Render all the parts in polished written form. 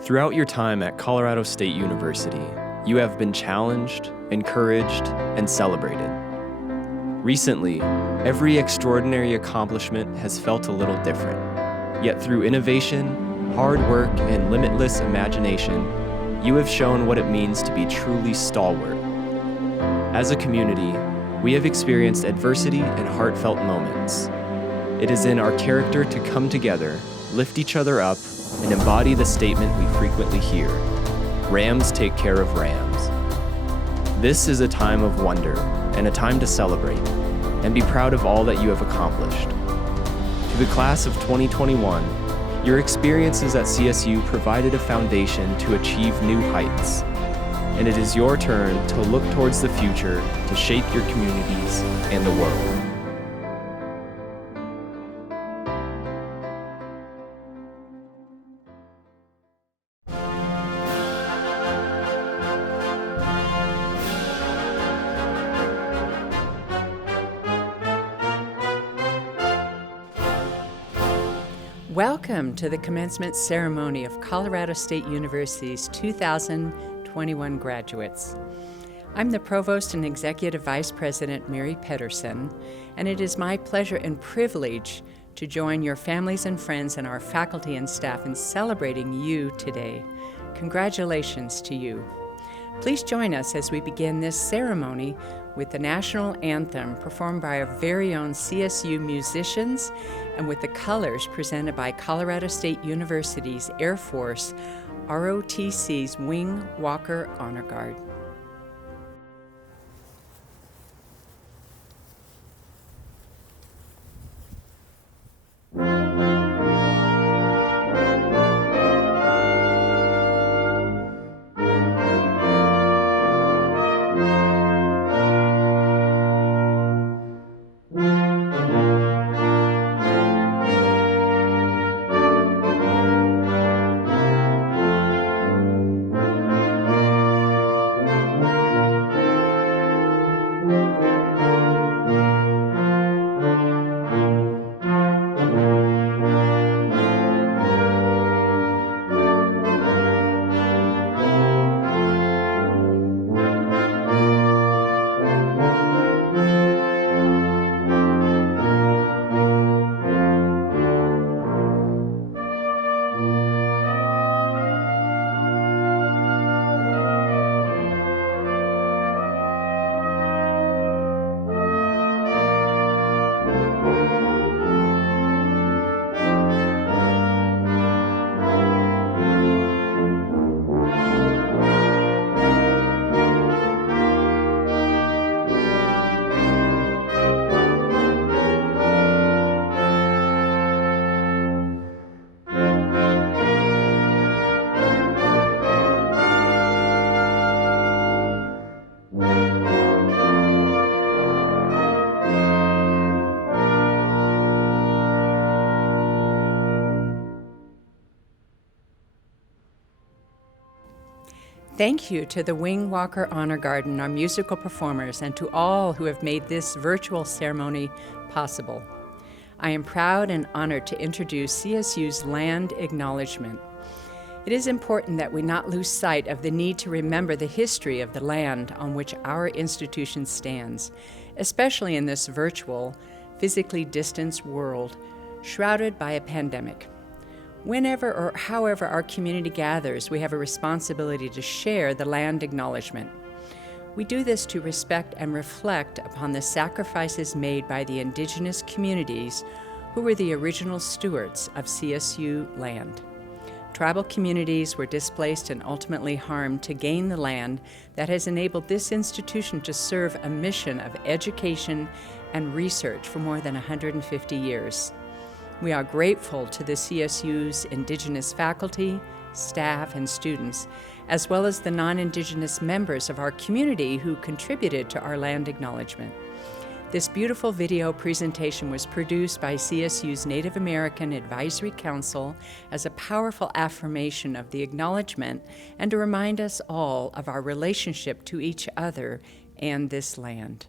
Throughout your time at Colorado State University, you have been challenged, encouraged, and celebrated. Recently, every extraordinary accomplishment has felt a little different. Yet through innovation, hard work, and limitless imagination, you have shown what it means to be truly stalwart. As a community, we have experienced adversity and heartfelt moments. It is in our character to come together, lift each other up, and embody the statement we frequently hear: Rams take care of Rams. This is a time of wonder and a time to celebrate and be proud of all that you have accomplished. To the class of 2021, your experiences at CSU provided a foundation to achieve new heights, and it is your turn to look towards the future to shape your communities and the world. Welcome to the commencement ceremony of Colorado State University's 2021 graduates. I'm the Provost and Executive Vice President, Mary Pedersen, and it is my pleasure and privilege to join your families and friends and our faculty and staff in celebrating you today. Congratulations to you. Please join us as we begin this ceremony with the national anthem performed by our very own CSU musicians and with the colors presented by Colorado State University's Air Force ROTC's Wing Walker Honor Guard. Thank you to the Wing Walker Honor Guard and our musical performers, and to all who have made this virtual ceremony possible. I am proud and honored to introduce CSU's Land Acknowledgement. It is important that we not lose sight of the need to remember the history of the land on which our institution stands, especially in this virtual, physically distanced world, shrouded by a pandemic. Whenever or however our community gathers, we have a responsibility to share the land acknowledgement. We do this to respect and reflect upon the sacrifices made by the indigenous communities who were the original stewards of CSU land. Tribal communities were displaced and ultimately harmed to gain the land that has enabled this institution to serve a mission of education and research for more than 150 years. We are grateful to the CSU's Indigenous faculty, staff, and students, as well as the non-Indigenous members of our community who contributed to our land acknowledgement. This beautiful video presentation was produced by CSU's Native American Advisory Council as a powerful affirmation of the acknowledgement and to remind us all of our relationship to each other and this land.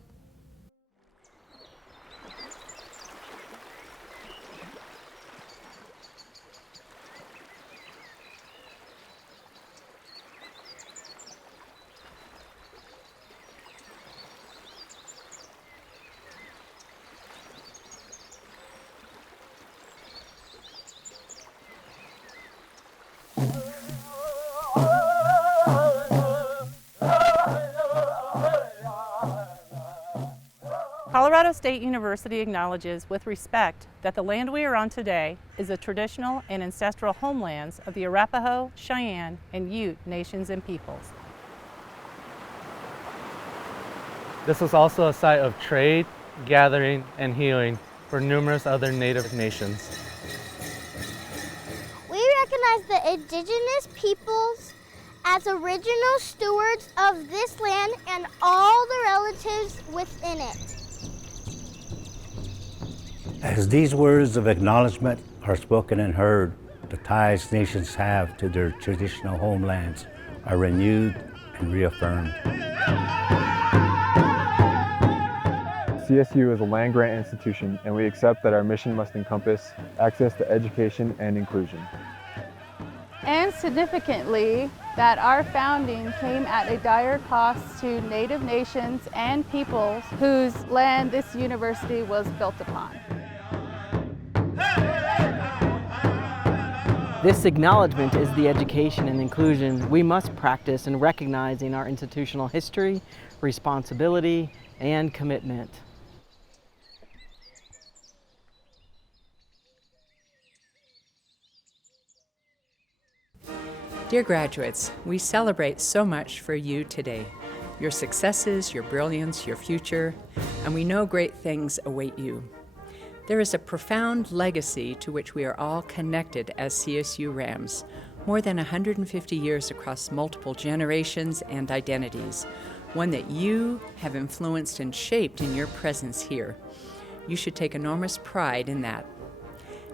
Colorado State University acknowledges with respect that the land we are on today is the traditional and ancestral homelands of the Arapaho, Cheyenne, and Ute nations and peoples. This was also a site of trade, gathering, and healing for numerous other Native nations. We recognize the indigenous peoples as original stewards of this land and all the relatives within it. As these words of acknowledgement are spoken and heard, the ties nations have to their traditional homelands are renewed and reaffirmed. CSU is a land-grant institution, and we accept that our mission must encompass access to education and inclusion. And significantly, that our founding came at a dire cost to Native nations and peoples whose land this university was built upon. This acknowledgement is the education and inclusion we must practice in recognizing our institutional history, responsibility, and commitment. Dear graduates, we celebrate so much for you today. Your successes, your brilliance, your future, and we know great things await you. There is a profound legacy to which we are all connected as CSU Rams, more than 150 years across multiple generations and identities, one that you have influenced and shaped in your presence here. You should take enormous pride in that.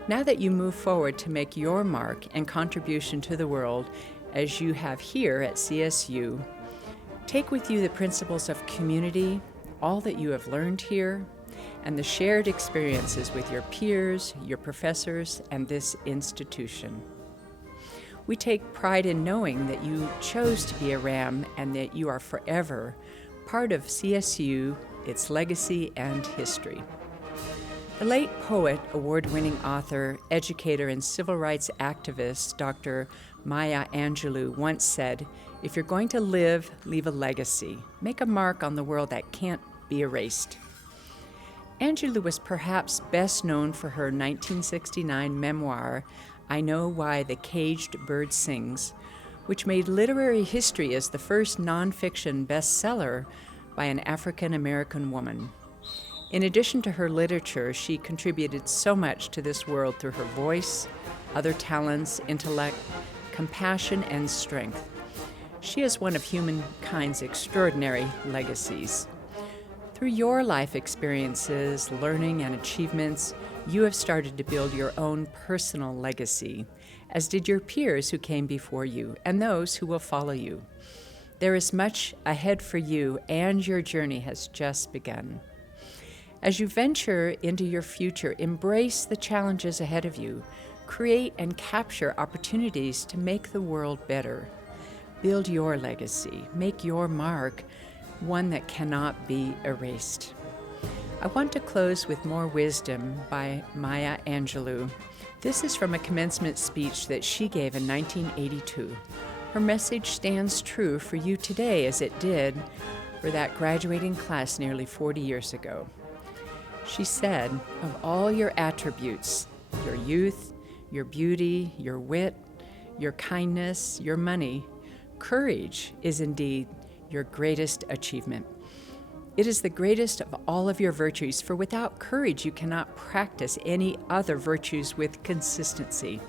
Now that you move forward to make your mark and contribution to the world as you have here at CSU, take with you the principles of community, all that you have learned here, and the shared experiences with your peers, your professors, and this institution. We take pride in knowing that you chose to be a Ram and that you are forever part of CSU, its legacy and history. The late poet, award-winning author, educator, and civil rights activist, Dr. Maya Angelou, once said, "If you're going to live, leave a legacy. Make a mark on the world that can't be erased." Angelou was perhaps best known for her 1969 memoir, I Know Why the Caged Bird Sings, which made literary history as the first nonfiction bestseller by an African-American woman. In addition to her literature, she contributed so much to this world through her voice, other talents, intellect, compassion, and strength. She is one of humankind's extraordinary legacies. Through your life experiences, learning, and achievements, you have started to build your own personal legacy, as did your peers who came before you and those who will follow you. There is much ahead for you, and your journey has just begun. As you venture into your future, embrace the challenges ahead of you. Create and capture opportunities to make the world better. Build your legacy. Make your mark, one that cannot be erased. I want to close with more wisdom by Maya Angelou. This is from a commencement speech that she gave in 1982. Her message stands true for you today as it did for that graduating class nearly 40 years ago. She said, "Of all your attributes, your youth, your beauty, your wit, your kindness, your money, courage is indeed your greatest achievement. It is the greatest of all of your virtues, for without courage you cannot practice any other virtues with consistency."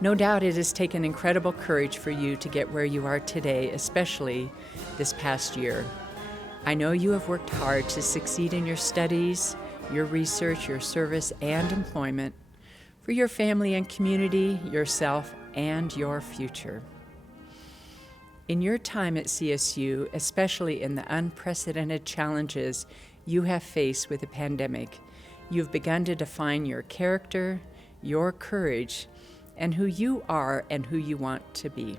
No doubt it has taken incredible courage for you to get where you are today, especially this past year. I know you have worked hard to succeed in your studies, your research, your service, and employment, for your family and community, yourself, and your future. In your time at CSU, especially in the unprecedented challenges you have faced with the pandemic, you've begun to define your character, your courage, and who you are and who you want to be.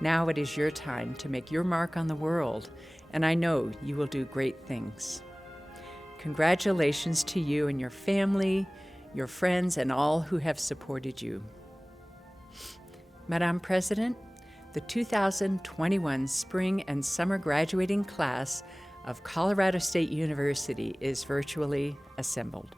Now it is your time to make your mark on the world, and I know you will do great things. Congratulations to you and your family, your friends, and all who have supported you. Madam President, the 2021 spring and summer graduating class of Colorado State University is virtually assembled.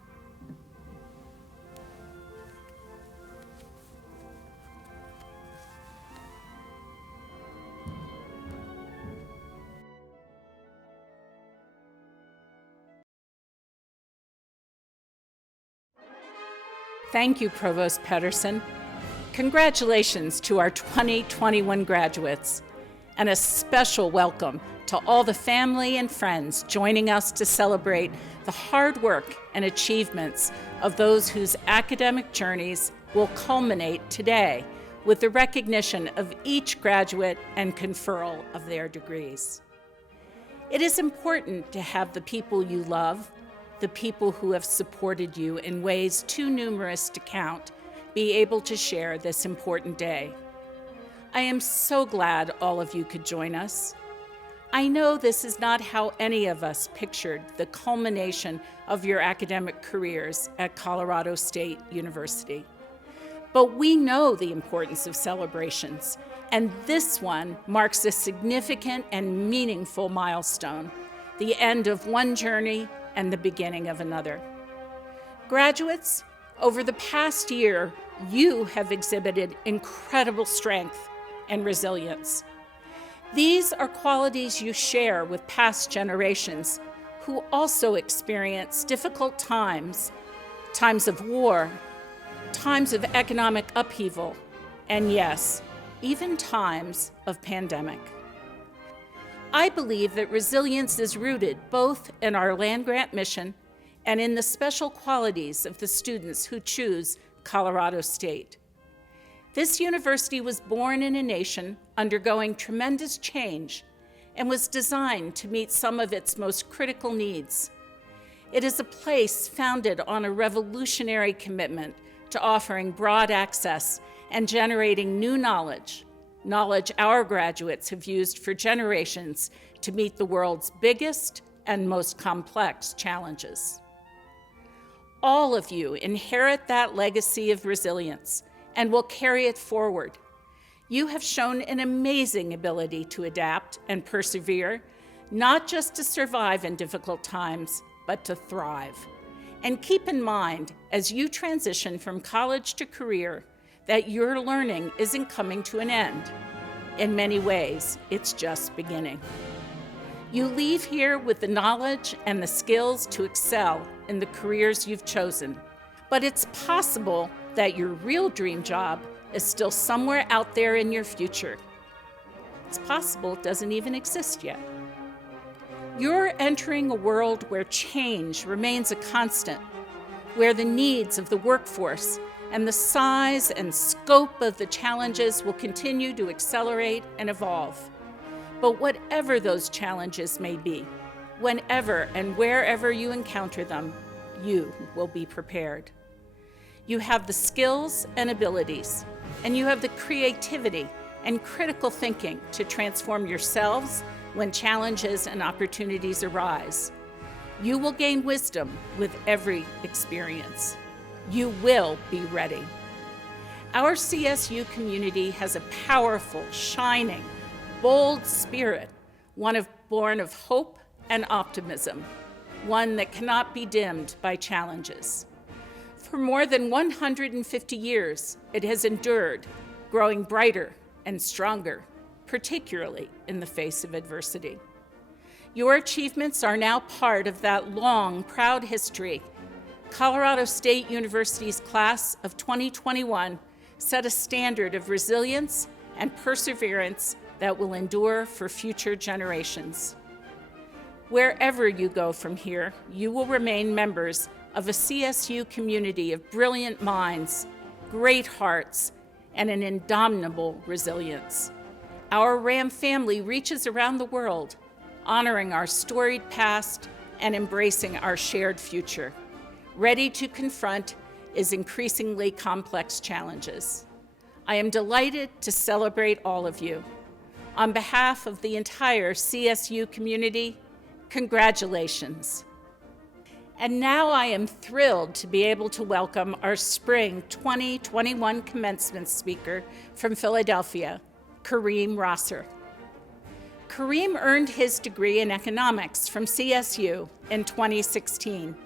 Thank you, Provost Pedersen. Congratulations to our 2021 graduates, and a special welcome to all the family and friends joining us to celebrate the hard work and achievements of those whose academic journeys will culminate today with the recognition of each graduate and conferral of their degrees. It is important to have the people you love, the people who have supported you in ways too numerous to count, be able to share this important day. I am so glad all of you could join us. I know this is not how any of us pictured the culmination of your academic careers at Colorado State University. But we know the importance of celebrations, and this one marks a significant and meaningful milestone, the end of one journey and the beginning of another. Graduates, over the past year, you have exhibited incredible strength and resilience. These are qualities you share with past generations who also experience difficult times, times of war, times of economic upheaval, and yes, even times of pandemic. I believe that resilience is rooted both in our land-grant mission and in the special qualities of the students who choose Colorado State. This university was born in a nation undergoing tremendous change and was designed to meet some of its most critical needs. It is a place founded on a revolutionary commitment to offering broad access and generating new knowledge our graduates have used for generations to meet the world's biggest and most complex challenges. All of you inherit that legacy of resilience and will carry it forward. You have shown an amazing ability to adapt and persevere, not just to survive in difficult times, but to thrive. And keep in mind, as you transition from college to career, that your learning isn't coming to an end. In many ways, it's just beginning. You leave here with the knowledge and the skills to excel in the careers you've chosen. But it's possible that your real dream job is still somewhere out there in your future. It's possible it doesn't even exist yet. You're entering a world where change remains a constant, where the needs of the workforce and the size and scope of the challenges will continue to accelerate and evolve. But whatever those challenges may be, whenever and wherever you encounter them, you will be prepared. You have the skills and abilities, and you have the creativity and critical thinking to transform yourselves when challenges and opportunities arise. You will gain wisdom with every experience. You will be ready. Our CSU community has a powerful, shining, bold spirit, one born of hope and optimism, one that cannot be dimmed by challenges. For more than 150 years, it has endured, growing brighter and stronger, particularly in the face of adversity. Your achievements are now part of that long, proud history. Colorado State University's class of 2021 set a standard of resilience and perseverance that will endure for future generations. Wherever you go from here, you will remain members of a CSU community of brilliant minds, great hearts, and an indomitable resilience. Our RAM family reaches around the world, honoring our storied past and embracing our shared future, ready to confront its increasingly complex challenges. I am delighted to celebrate all of you. On behalf of the entire CSU community, congratulations. And now I am thrilled to be able to welcome our spring 2021 commencement speaker from Philadelphia, Kareem Rosser. Kareem earned his degree in economics from CSU in 2016.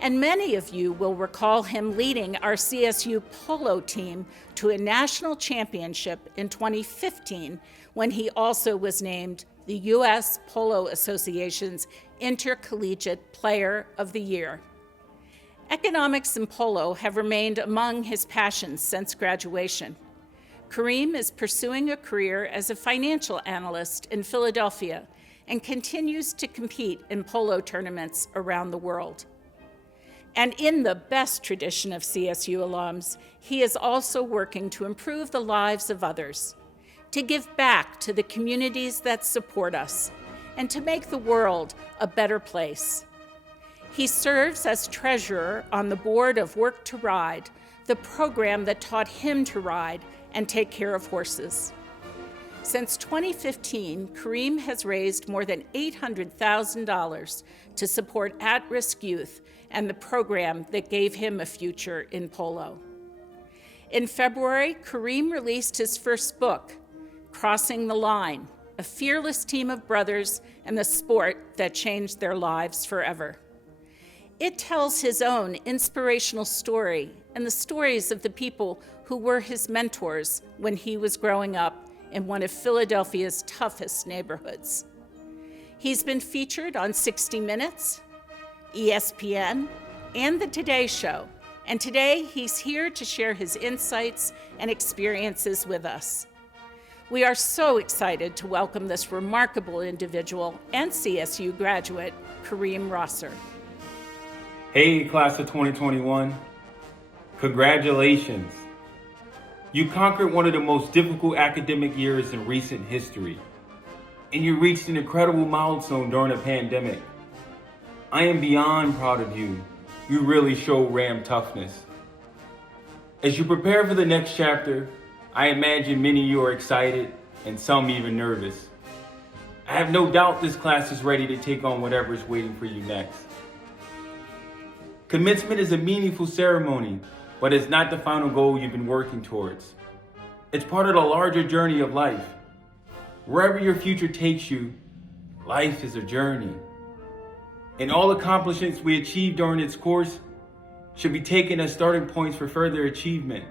And many of you will recall him leading our CSU polo team to a national championship in 2015 when he also was named the U.S. Polo Association's Intercollegiate Player of the Year. Economics and polo have remained among his passions since graduation. Kareem is pursuing a career as a financial analyst in Philadelphia and continues to compete in polo tournaments around the world. And in the best tradition of CSU alums, he is also working to improve the lives of others, to give back to the communities that support us, and to make the world a better place. He serves as treasurer on the board of Work to Ride, the program that taught him to ride and take care of horses. Since 2015, Kareem has raised more than $800,000 to support at-risk youth and the program that gave him a future in polo. In February, Kareem released his first book, Crossing the Line, a fearless team of brothers and the sport that changed their lives forever. It tells his own inspirational story and the stories of the people who were his mentors when he was growing up in one of Philadelphia's toughest neighborhoods. He's been featured on 60 Minutes, ESPN, and The Today Show, and today he's here to share his insights and experiences with us. We are so excited to welcome this remarkable individual and CSU graduate, Kareem Rosser. Hey, class of 2021. Congratulations. You conquered one of the most difficult academic years in recent history, and you reached an incredible milestone during a pandemic. I am beyond proud of you. You really show Ram toughness. As you prepare for the next chapter, I imagine many of you are excited and some even nervous. I have no doubt this class is ready to take on whatever is waiting for you next. Commencement is a meaningful ceremony, but it's not the final goal you've been working towards. It's part of the larger journey of life. Wherever your future takes you, life is a journey. And all accomplishments we achieve during its course should be taken as starting points for further achievement.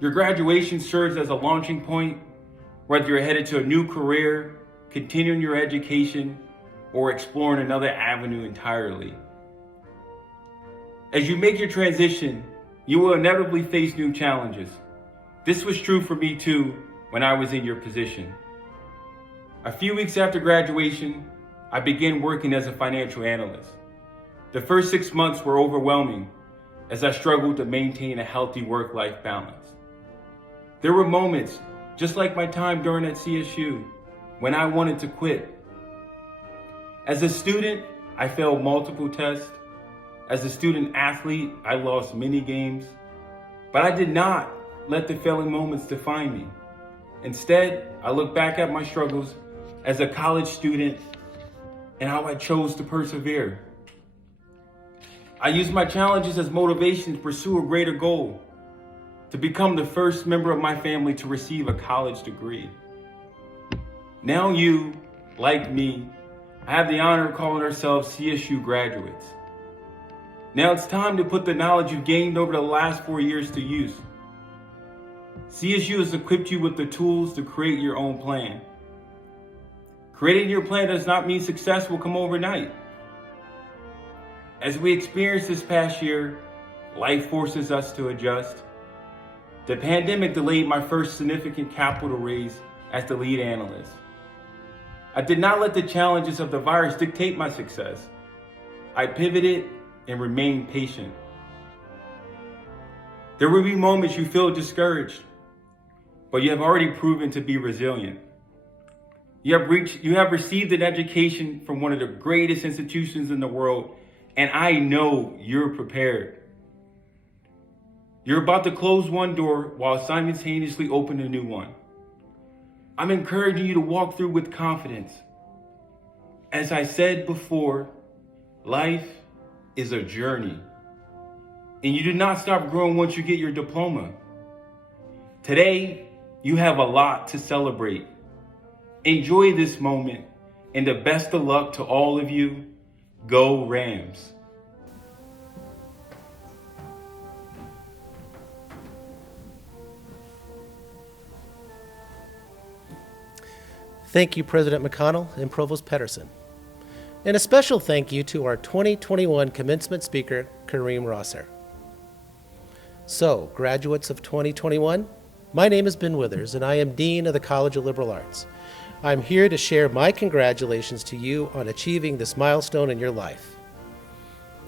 Your graduation serves as a launching point, whether you're headed to a new career, continuing your education, or exploring another avenue entirely. As you make your transition, you will inevitably face new challenges. This was true for me too when I was in your position. A few weeks after graduation, I began working as a financial analyst. The first 6 months were overwhelming as I struggled to maintain a healthy work-life balance. There were moments, just like my time during at CSU, when I wanted to quit. As a student, I failed multiple tests. As a student athlete, I lost many games. But I did not let the failing moments define me. Instead, I look back at my struggles as a college student and how I chose to persevere. I used my challenges as motivation to pursue a greater goal, to become the first member of my family to receive a college degree. Now you, like me, have the honor of calling ourselves CSU graduates. Now it's time to put the knowledge you've gained over the last 4 years to use. CSU has equipped you with the tools to create your own plan. Creating your plan does not mean success will come overnight. As we experienced this past year, life forces us to adjust. The pandemic delayed my first significant capital raise as the lead analyst. I did not let the challenges of the virus dictate my success. I pivoted and remained patient. There will be moments you feel discouraged, but you have already proven to be resilient. You have received an education from one of the greatest institutions in the world, and I know you're prepared. You're about to close one door while simultaneously open a new one. I'm encouraging you to walk through with confidence. As I said before, life is a journey. And you do not stop growing once you get your diploma. Today, you have a lot to celebrate. Enjoy this moment, and the best of luck to all of you. Go Rams. Thank you, President McConnell and Provost Pedersen. And a special thank you to our 2021 commencement speaker, Kareem Rosser. So, graduates of 2021, my name is Ben Withers, and I am Dean of the College of Liberal Arts. I'm here to share my congratulations to you on achieving this milestone in your life.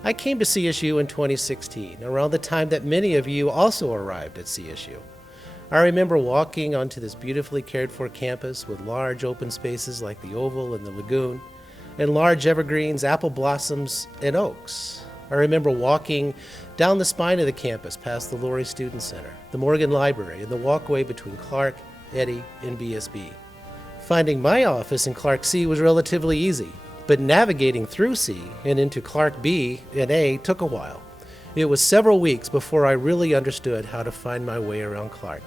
I came to CSU in 2016, around the time that many of you also arrived at CSU. I remember walking onto this beautifully cared for campus with large open spaces like the Oval and the Lagoon, and large evergreens, apple blossoms, and oaks. I remember walking down the spine of the campus past the Laurie Student Center, the Morgan Library, and the walkway between Clark, Eddy, and BSB. Finding my office in Clark C was relatively easy, but navigating through C and into Clark B and A took a while. It was several weeks before I really understood how to find my way around Clark.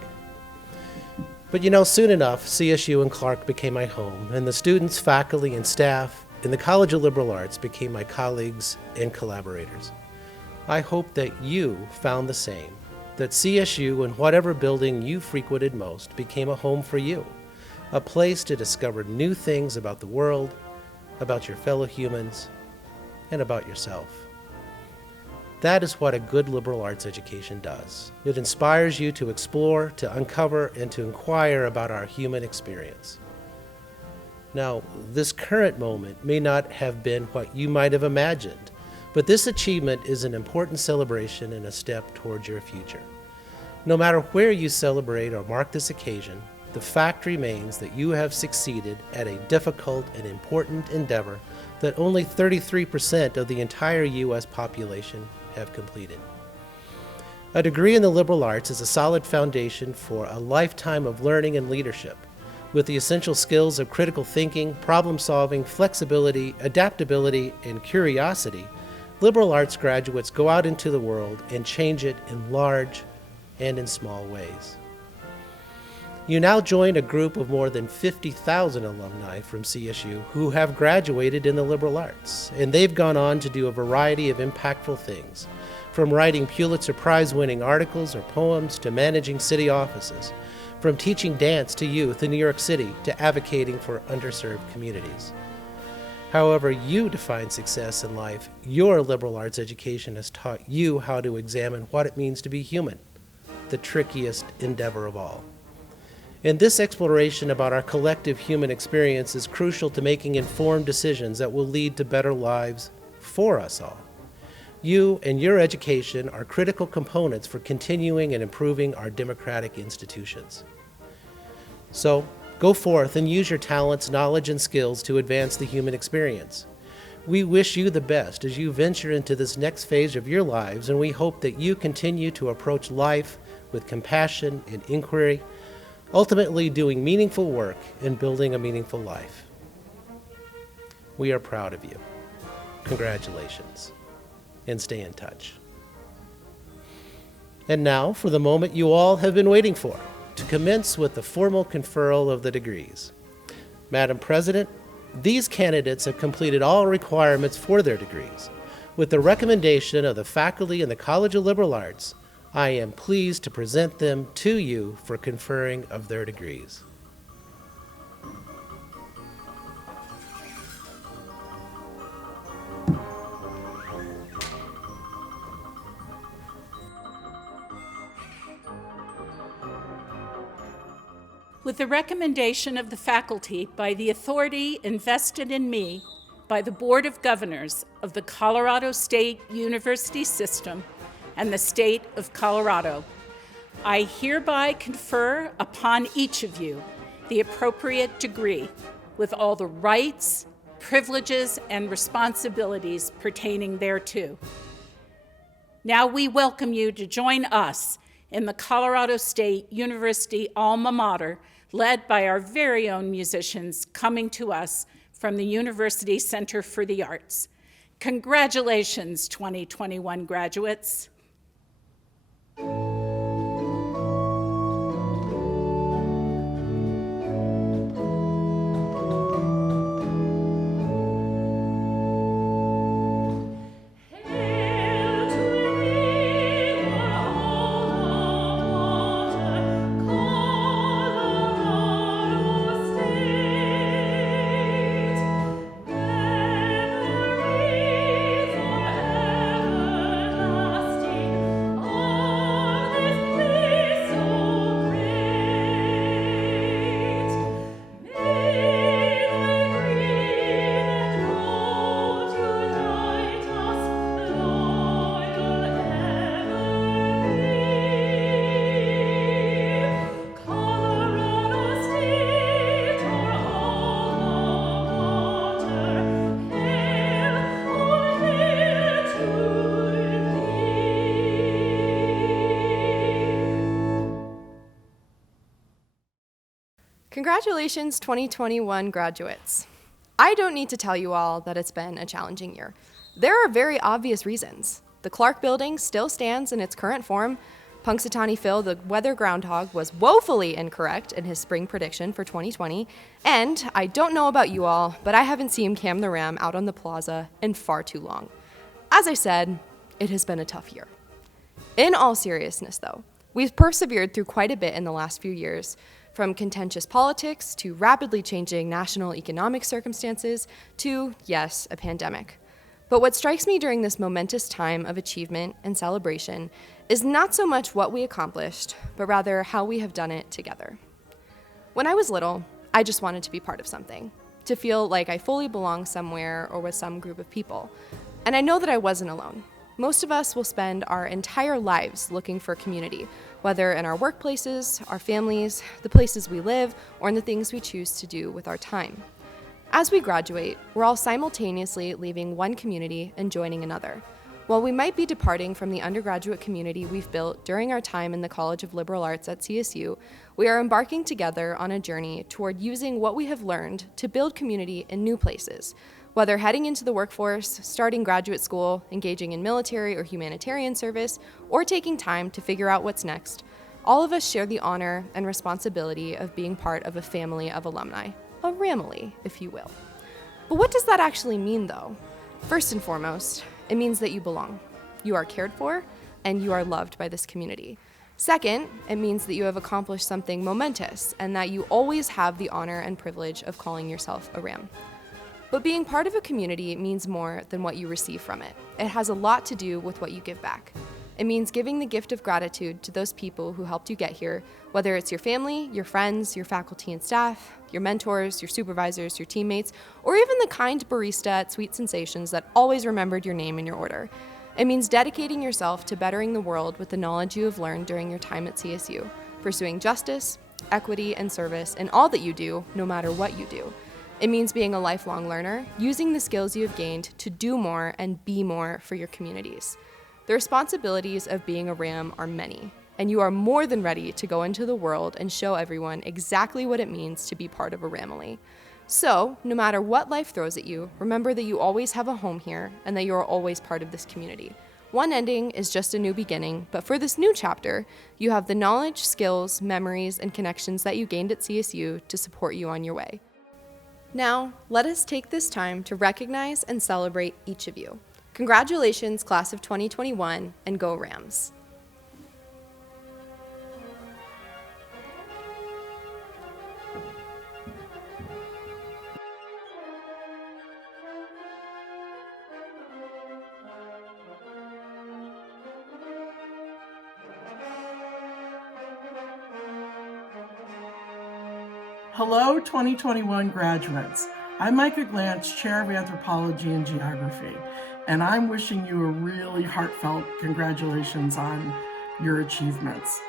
But soon enough, CSU and Clark became my home, and the students, faculty, and staff in the College of Liberal Arts became my colleagues and collaborators. I hope that you found the same, that CSU and whatever building you frequented most became a home for you, a place to discover new things about the world, about your fellow humans, and about yourself. That is what a good liberal arts education does. It inspires you to explore, to uncover, and to inquire about our human experience. Now, this current moment may not have been what you might have imagined, but this achievement is an important celebration and a step towards your future. No matter where you celebrate or mark this occasion, the fact remains that you have succeeded at a difficult and important endeavor that only 33% of the entire U.S. population have completed. A degree in the liberal arts is a solid foundation for a lifetime of learning and leadership, with the essential skills of critical thinking, problem solving, flexibility, adaptability, and curiosity. Liberal arts graduates go out into the world and change it in large and in small ways. You now join a group of more than 50,000 alumni from CSU who have graduated in the liberal arts, and they've gone on to do a variety of impactful things, from writing Pulitzer Prize-winning articles or poems to managing city offices, from teaching dance to youth in New York City to advocating for underserved communities. However you define success in life, your liberal arts education has taught you how to examine what it means to be human, the trickiest endeavor of all. And this exploration about our collective human experience is crucial to making informed decisions that will lead to better lives for us all. You and your education are critical components for continuing and improving our democratic institutions. So, go forth and use your talents, knowledge, and skills to advance the human experience. We wish you the best as you venture into this next phase of your lives, and we hope that you continue to approach life with compassion and inquiry, ultimately doing meaningful work and building a meaningful life. We are proud of you. Congratulations, and stay in touch. And now for the moment you all have been waiting for, to commence with the formal conferral of the degrees. Madam President, these candidates have completed all requirements for their degrees. With the recommendation of the faculty in the College of Liberal Arts, I am pleased to present them to you for conferring of their degrees. With the recommendation of the faculty by the authority invested in me by the Board of Governors of the Colorado State University System and the State of Colorado, I hereby confer upon each of you the appropriate degree with all the rights, privileges, and responsibilities pertaining thereto. Now we welcome you to join us in the Colorado State University alma mater, led by our very own musicians coming to us from the University Center for the Arts. Congratulations, 2021 graduates. Congratulations, 2021 graduates. I don't need to tell you all that it's been a challenging year. There are very obvious reasons. The Clark Building still stands in its current form. Punxsutawney Phil, the weather groundhog, was woefully incorrect in his spring prediction for 2020. And I don't know about you all, but I haven't seen Cam the Ram out on the plaza in far too long. As I said, it has been a tough year. In all seriousness, though, we've persevered through quite a bit in the last few years, from contentious politics to rapidly changing national economic circumstances to, yes, a pandemic. But what strikes me during this momentous time of achievement and celebration is not so much what we accomplished, but rather how we have done it together. When I was little, I just wanted to be part of something, to feel like I fully belonged somewhere or with some group of people. And I know that I wasn't alone. Most of us will spend our entire lives looking for community, whether in our workplaces, our families, the places we live, or in the things we choose to do with our time. As we graduate, we're all simultaneously leaving one community and joining another. While we might be departing from the undergraduate community we've built during our time in the College of Liberal Arts at CSU, we are embarking together on a journey toward using what we have learned to build community in new places. Whether heading into the workforce, starting graduate school, engaging in military or humanitarian service, or taking time to figure out what's next, all of us share the honor and responsibility of being part of a family of alumni, a Ramily, if you will. But what does that actually mean, though? First and foremost, it means that you belong, you are cared for, and you are loved by this community. Second, it means that you have accomplished something momentous and that you always have the honor and privilege of calling yourself a Ram. But being part of a community means more than what you receive from it. It has a lot to do with what you give back. It means giving the gift of gratitude to those people who helped you get here, whether it's your family, your friends, your faculty and staff, your mentors, your supervisors, your teammates, or even the kind barista at Sweet Sensations that always remembered your name in your order. It means dedicating yourself to bettering the world with the knowledge you have learned during your time at CSU, pursuing justice, equity, and service in all that you do, no matter what you do. It means being a lifelong learner, using the skills you have gained to do more and be more for your communities. The responsibilities of being a Ram are many, and you are more than ready to go into the world and show everyone exactly what it means to be part of a Ramily. So, no matter what life throws at you, remember that you always have a home here and that you are always part of this community. One ending is just a new beginning, but for this new chapter, you have the knowledge, skills, memories, and connections that you gained at CSU to support you on your way. Now, let us take this time to recognize and celebrate each of you. Congratulations, class of 2021, and go Rams! Hello, 2021 graduates. I'm Micah Glantz, Chair of Anthropology and Geography, and I'm wishing you a really heartfelt congratulations on your achievements.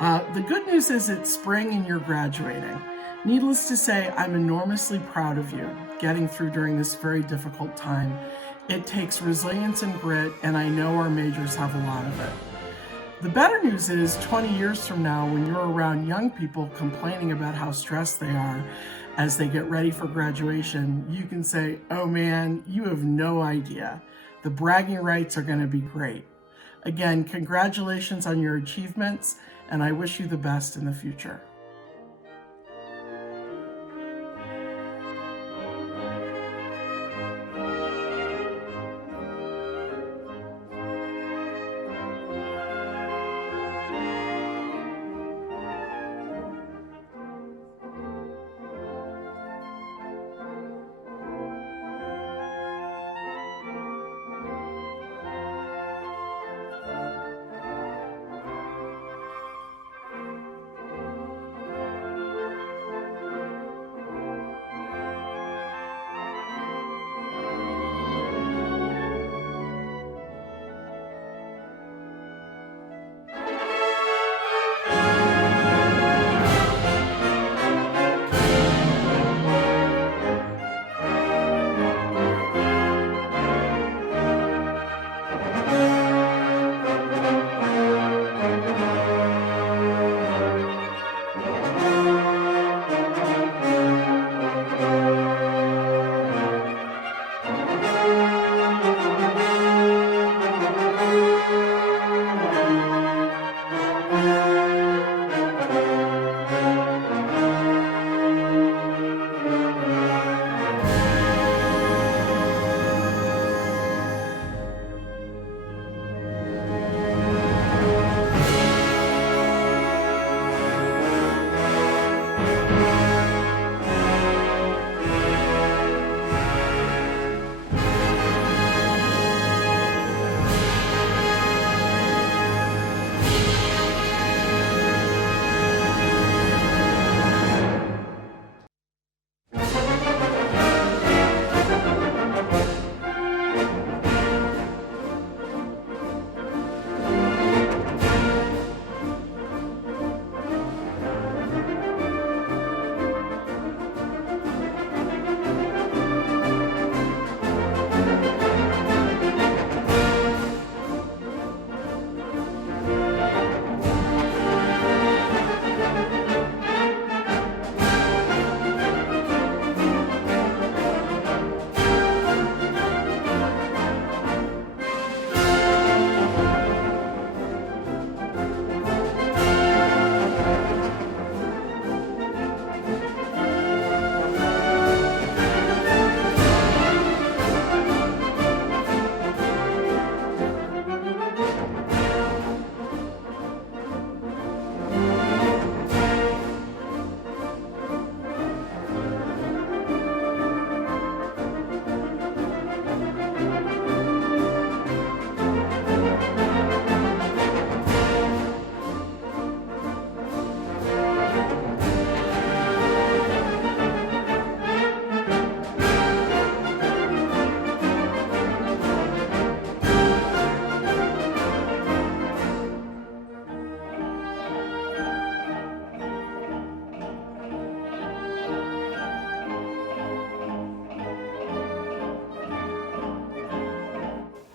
The good news is it's spring and you're graduating. Needless to say, I'm enormously proud of you getting through during this very difficult time. It takes resilience and grit, and I know our majors have a lot of it. The better news is 20 years from now, when you're around young people complaining about how stressed they are, as they get ready for graduation, you can say, oh man, you have no idea. The bragging rights are going to be great. Again, congratulations on your achievements, and I wish you the best in the future.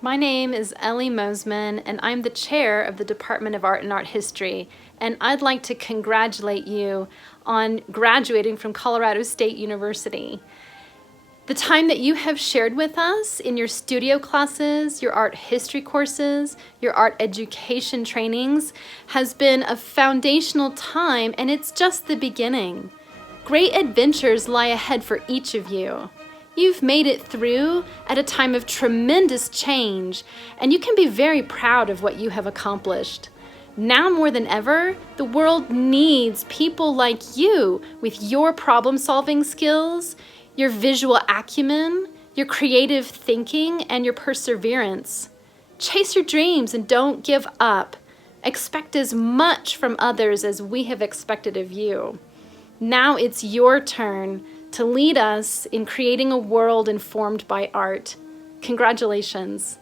My name is Ellie Mosman, and I'm the chair of the Department of Art and Art History, and I'd like to congratulate you on graduating from Colorado State University. The time that you have shared with us in your studio classes, your art history courses, your art education trainings has been a foundational time, and it's just the beginning. Great adventures lie ahead for each of you. You've made it through at a time of tremendous change, and you can be very proud of what you have accomplished. Now more than ever, the world needs people like you with your problem-solving skills, your visual acumen, your creative thinking, and your perseverance. Chase your dreams and don't give up. Expect as much from others as we have expected of you. Now it's your turn to lead us in creating a world informed by art. Congratulations.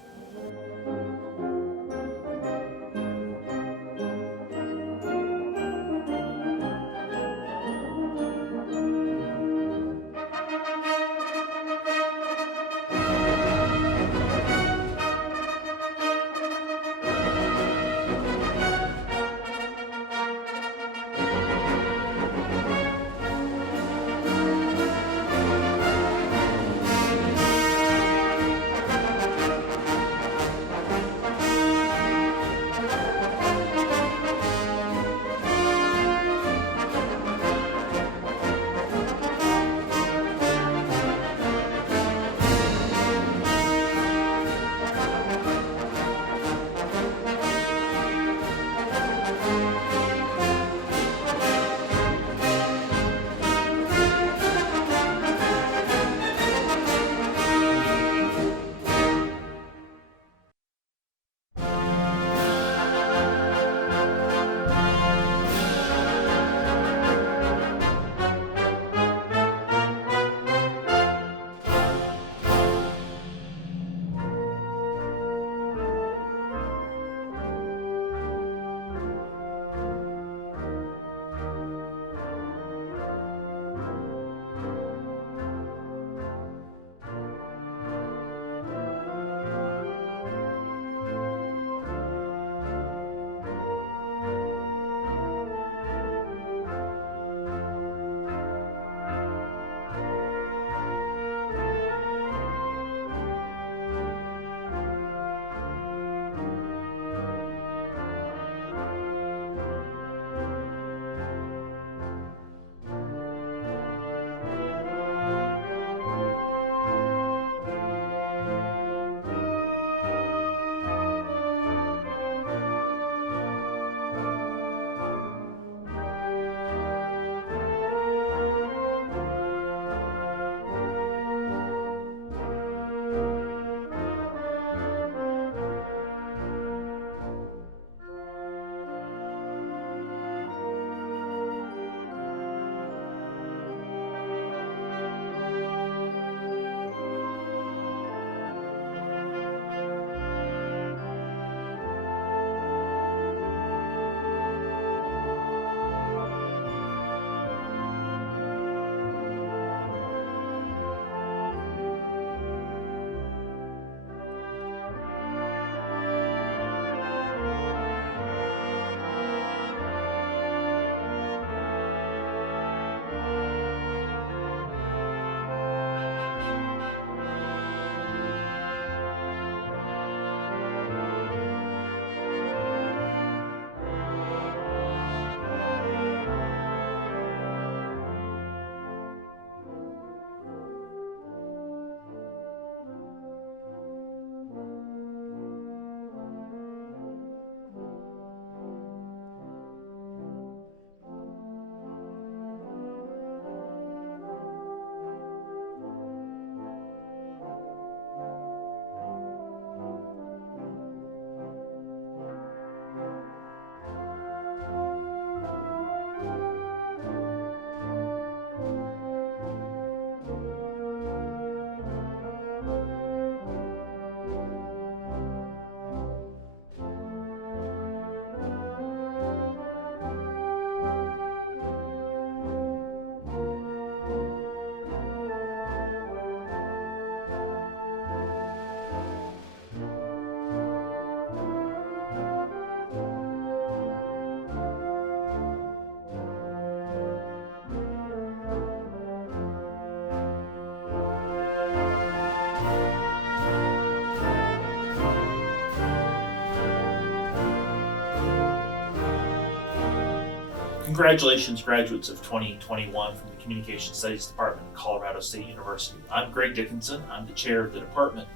Congratulations, graduates of 2021 from the Communication Studies Department at Colorado State University. I'm Greg Dickinson. I'm the chair of the department.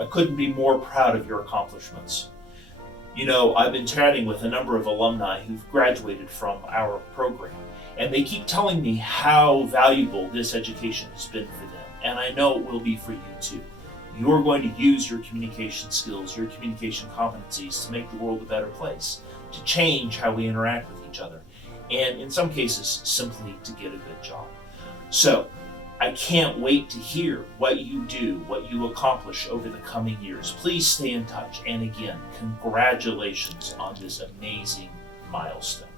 I couldn't be more proud of your accomplishments. You know, I've been chatting with a number of alumni who've graduated from our program, and they keep telling me how valuable this education has been for them, and I know it will be for you too. You're going to use your communication skills, your communication competencies to make the world a better place, to change how we interact with each other, and in some cases, simply to get a good job. So, I can't wait to hear what you do, what you accomplish over the coming years. Please stay in touch, and again, congratulations on this amazing milestone.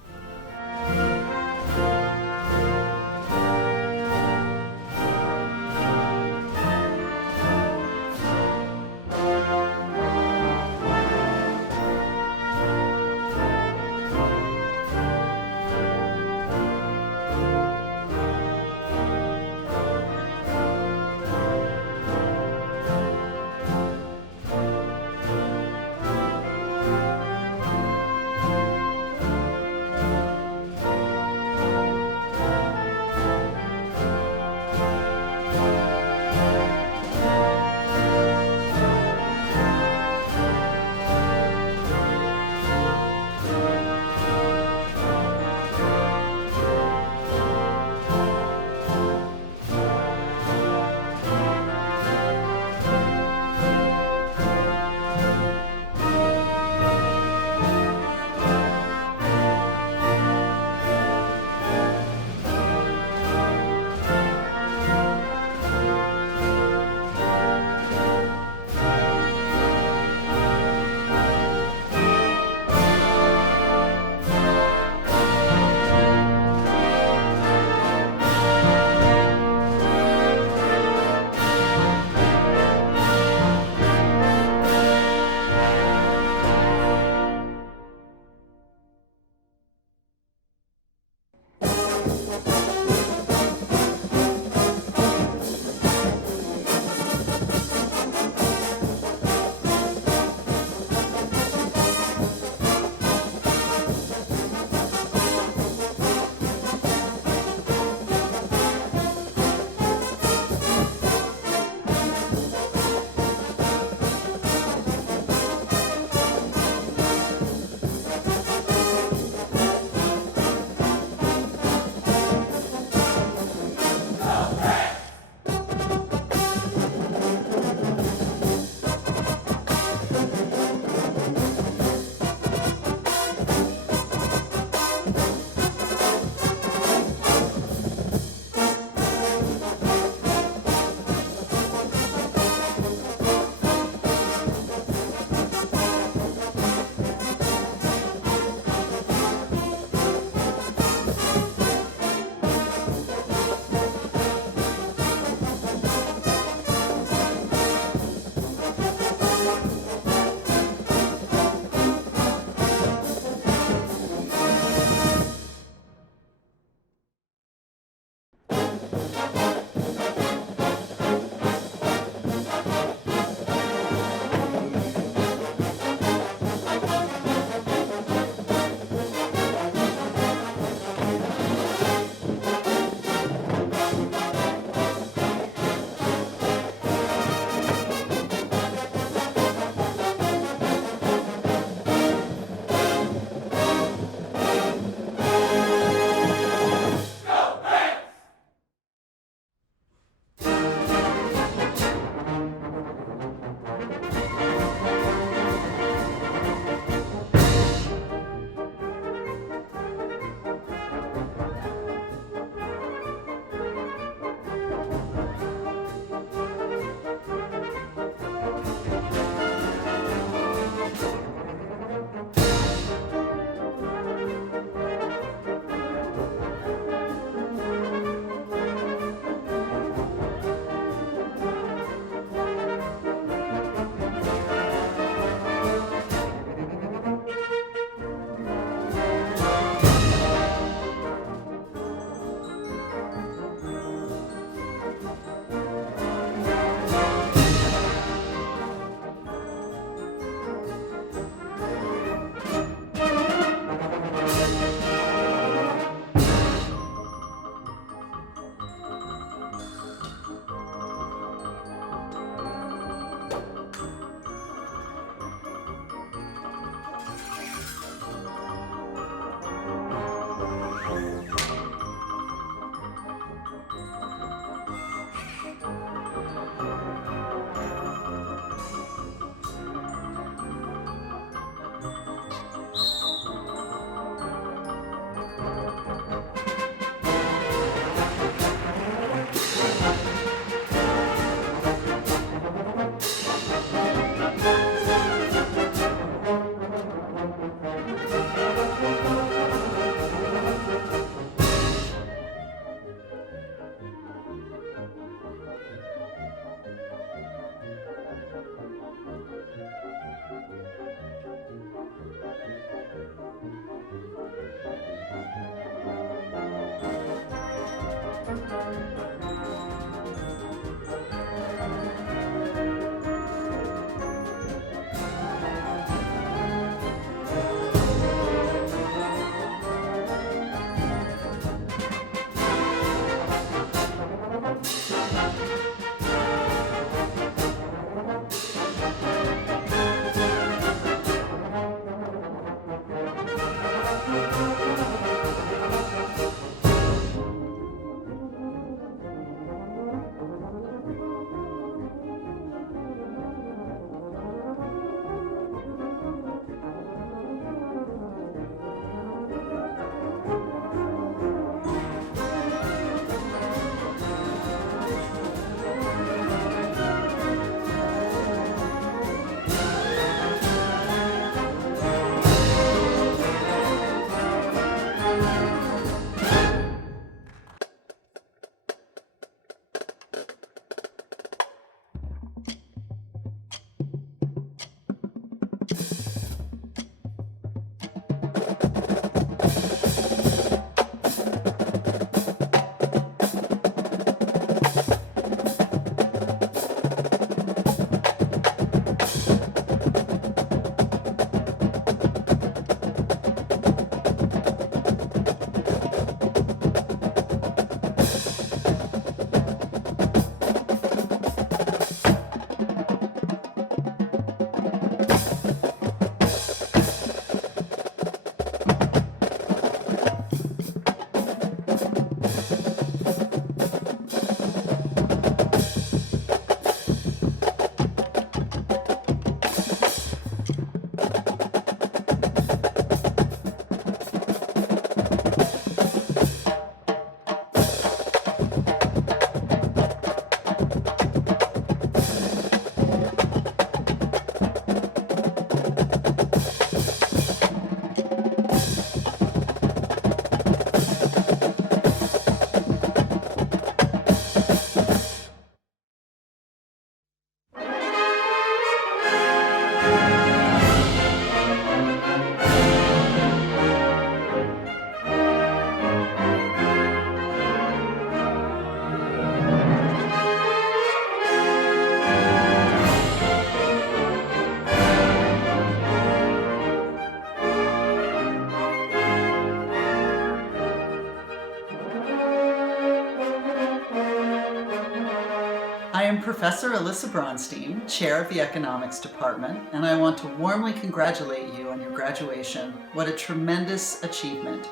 I'm Professor Alyssa Bronstein, Chair of the Economics Department, and I want to warmly congratulate you on your graduation. What a tremendous achievement.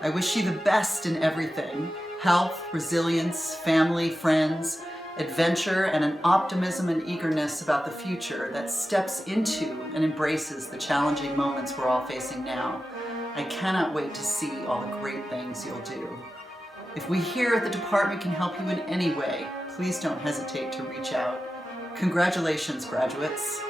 I wish you the best in everything: health, resilience, family, friends, adventure, and an optimism and eagerness about the future that steps into and embraces the challenging moments we're all facing now. I cannot wait to see all the great things you'll do. If we here at the department can help you in any way, please don't hesitate to reach out. Congratulations, graduates.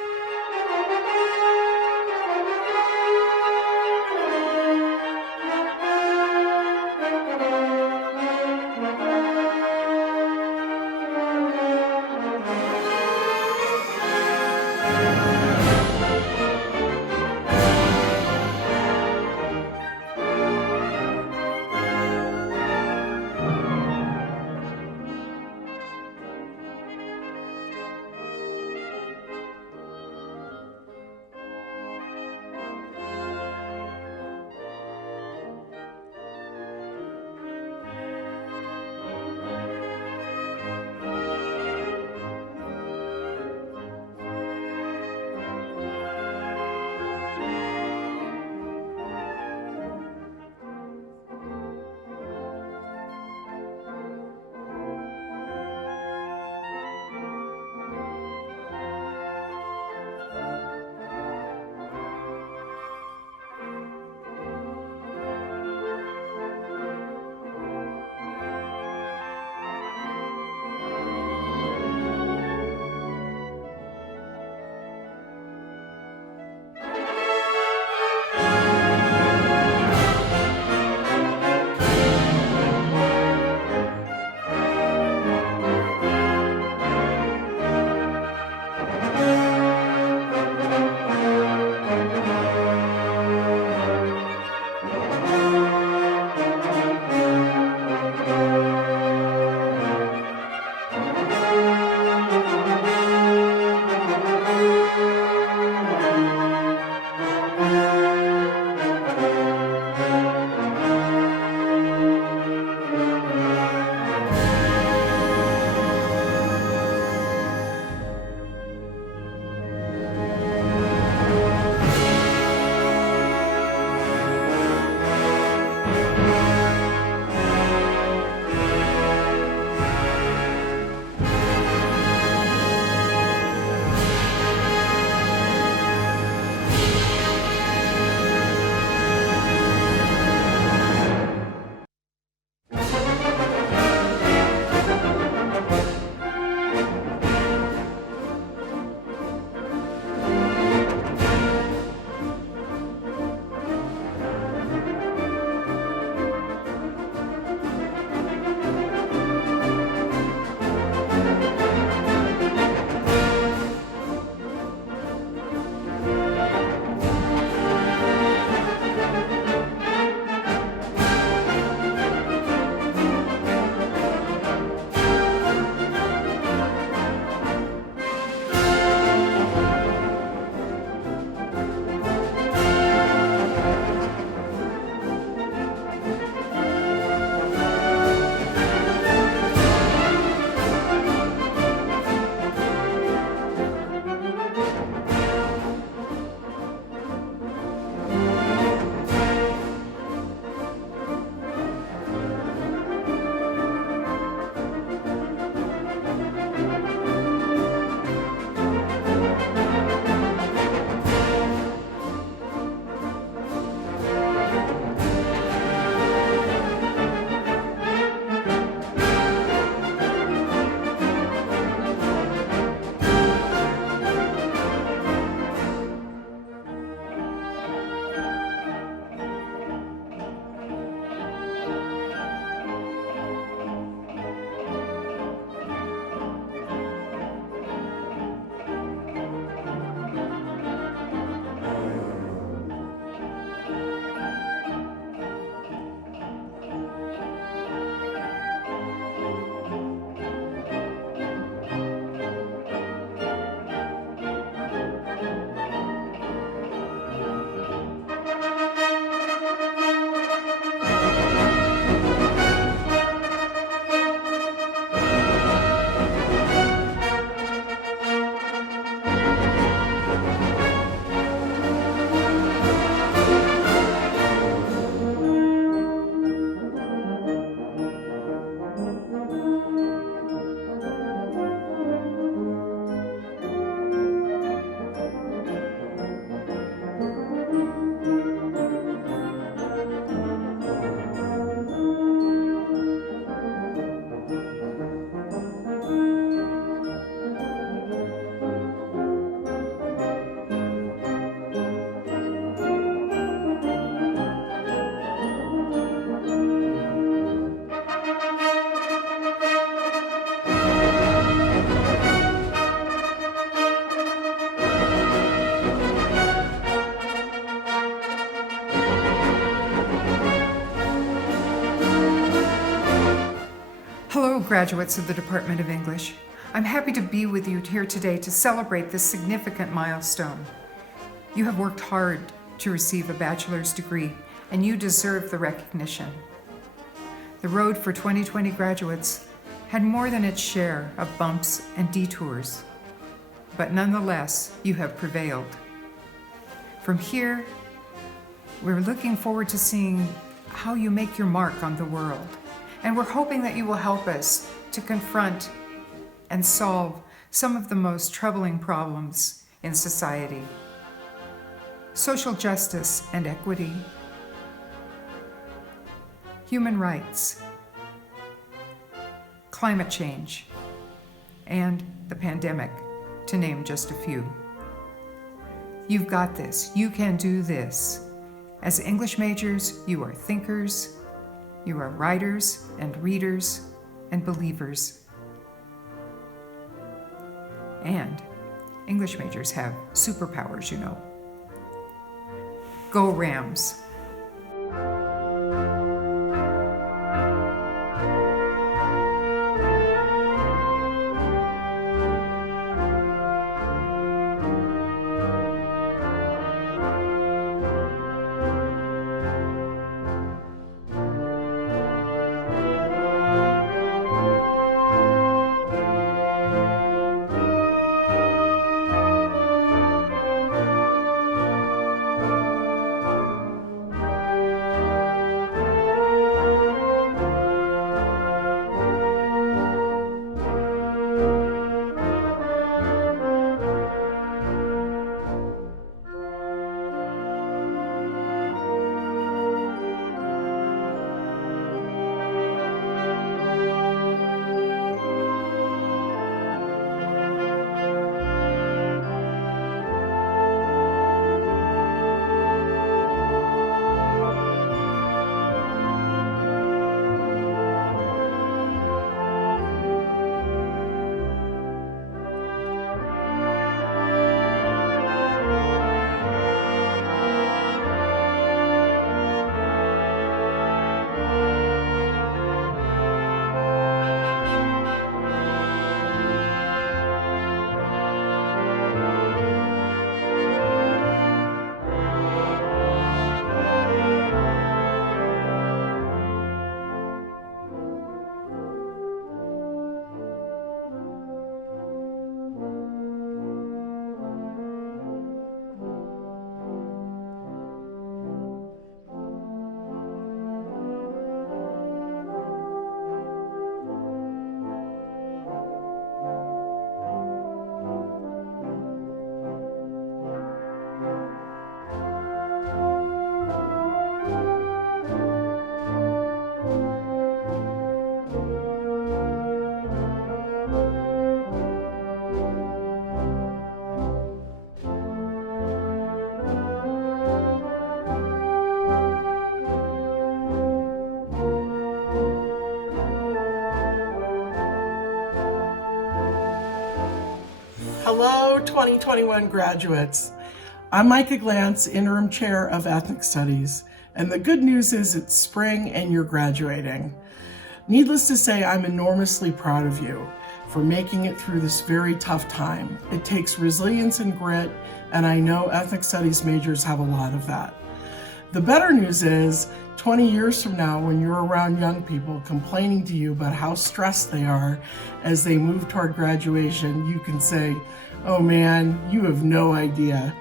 Hello, graduates of the Department of English. I'm happy to be with you here today to celebrate this significant milestone. You have worked hard to receive a bachelor's degree, and you deserve the recognition. The road for 2020 graduates had more than its share of bumps and detours, but nonetheless, you have prevailed. From here, we're looking forward to seeing how you make your mark on the world. And we're hoping that you will help us to confront and solve some of the most troubling problems in society. Social justice and equity, human rights, climate change, and the pandemic, to name just a few. You've got this. You can do this. As English majors, you are thinkers, you are writers and readers and believers. And English majors have superpowers, you know. Go Rams! Hello, 2021 graduates. I'm Micah Glantz, Interim Chair of Ethnic Studies, and the good news is it's spring and you're graduating. Needless to say, I'm enormously proud of you for making it through this very tough time. It takes resilience and grit, and I know Ethnic Studies majors have a lot of that. The better news is, 20 years from now, when you're around young people complaining to you about how stressed they are as they move toward graduation, you can say, "Oh man, you have no idea."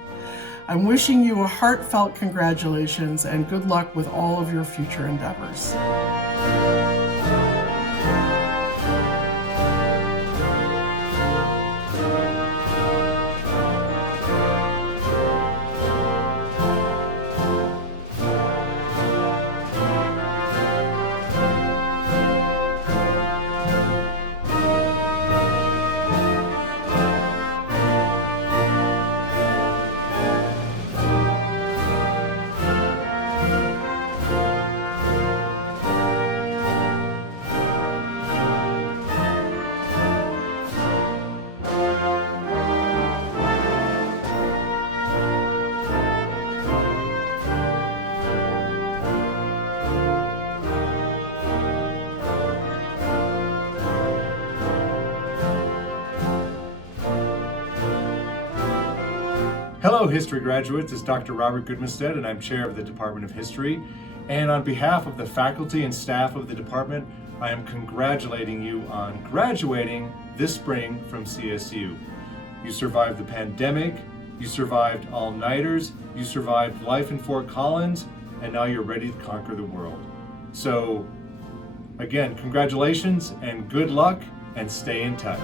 I'm wishing you a heartfelt congratulations and good luck with all of your future endeavors. Hello, history graduates. It's Dr. Robert Goodmanstead, and I'm chair of the Department of History. And on behalf of the faculty and staff of the department, I am congratulating you on graduating this spring from CSU. You survived the pandemic, you survived all-nighters, you survived life in Fort Collins, and now you're ready to conquer the world. So, again, congratulations and good luck, and stay in touch.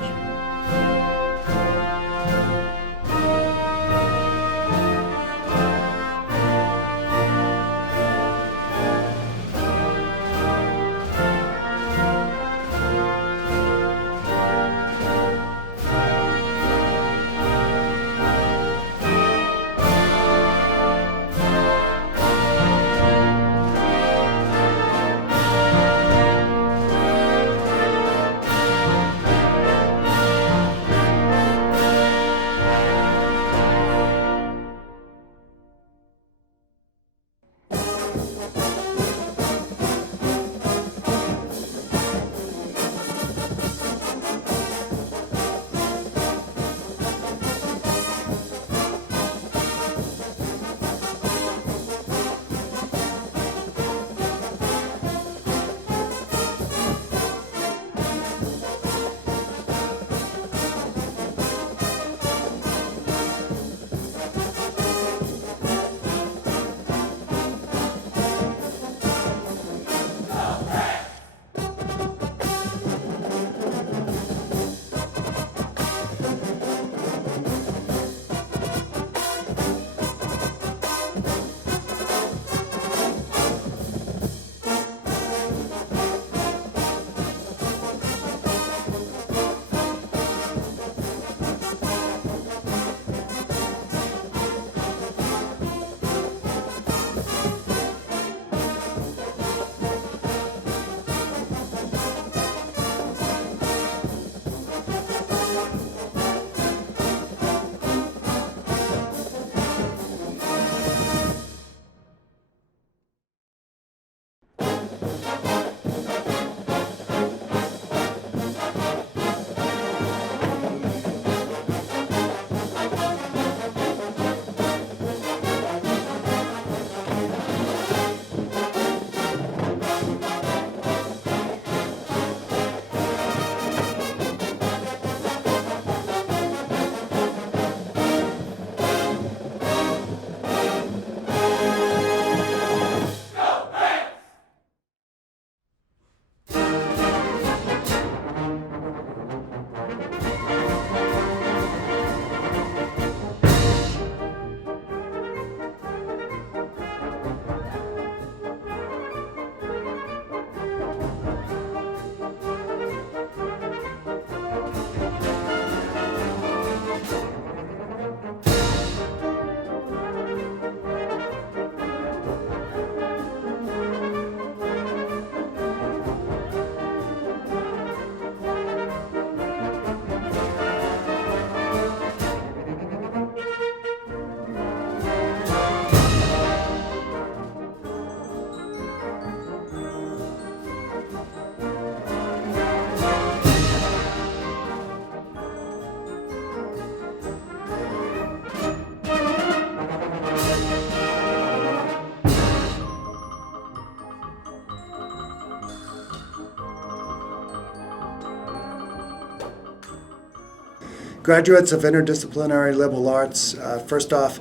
Graduates of interdisciplinary liberal arts, first off,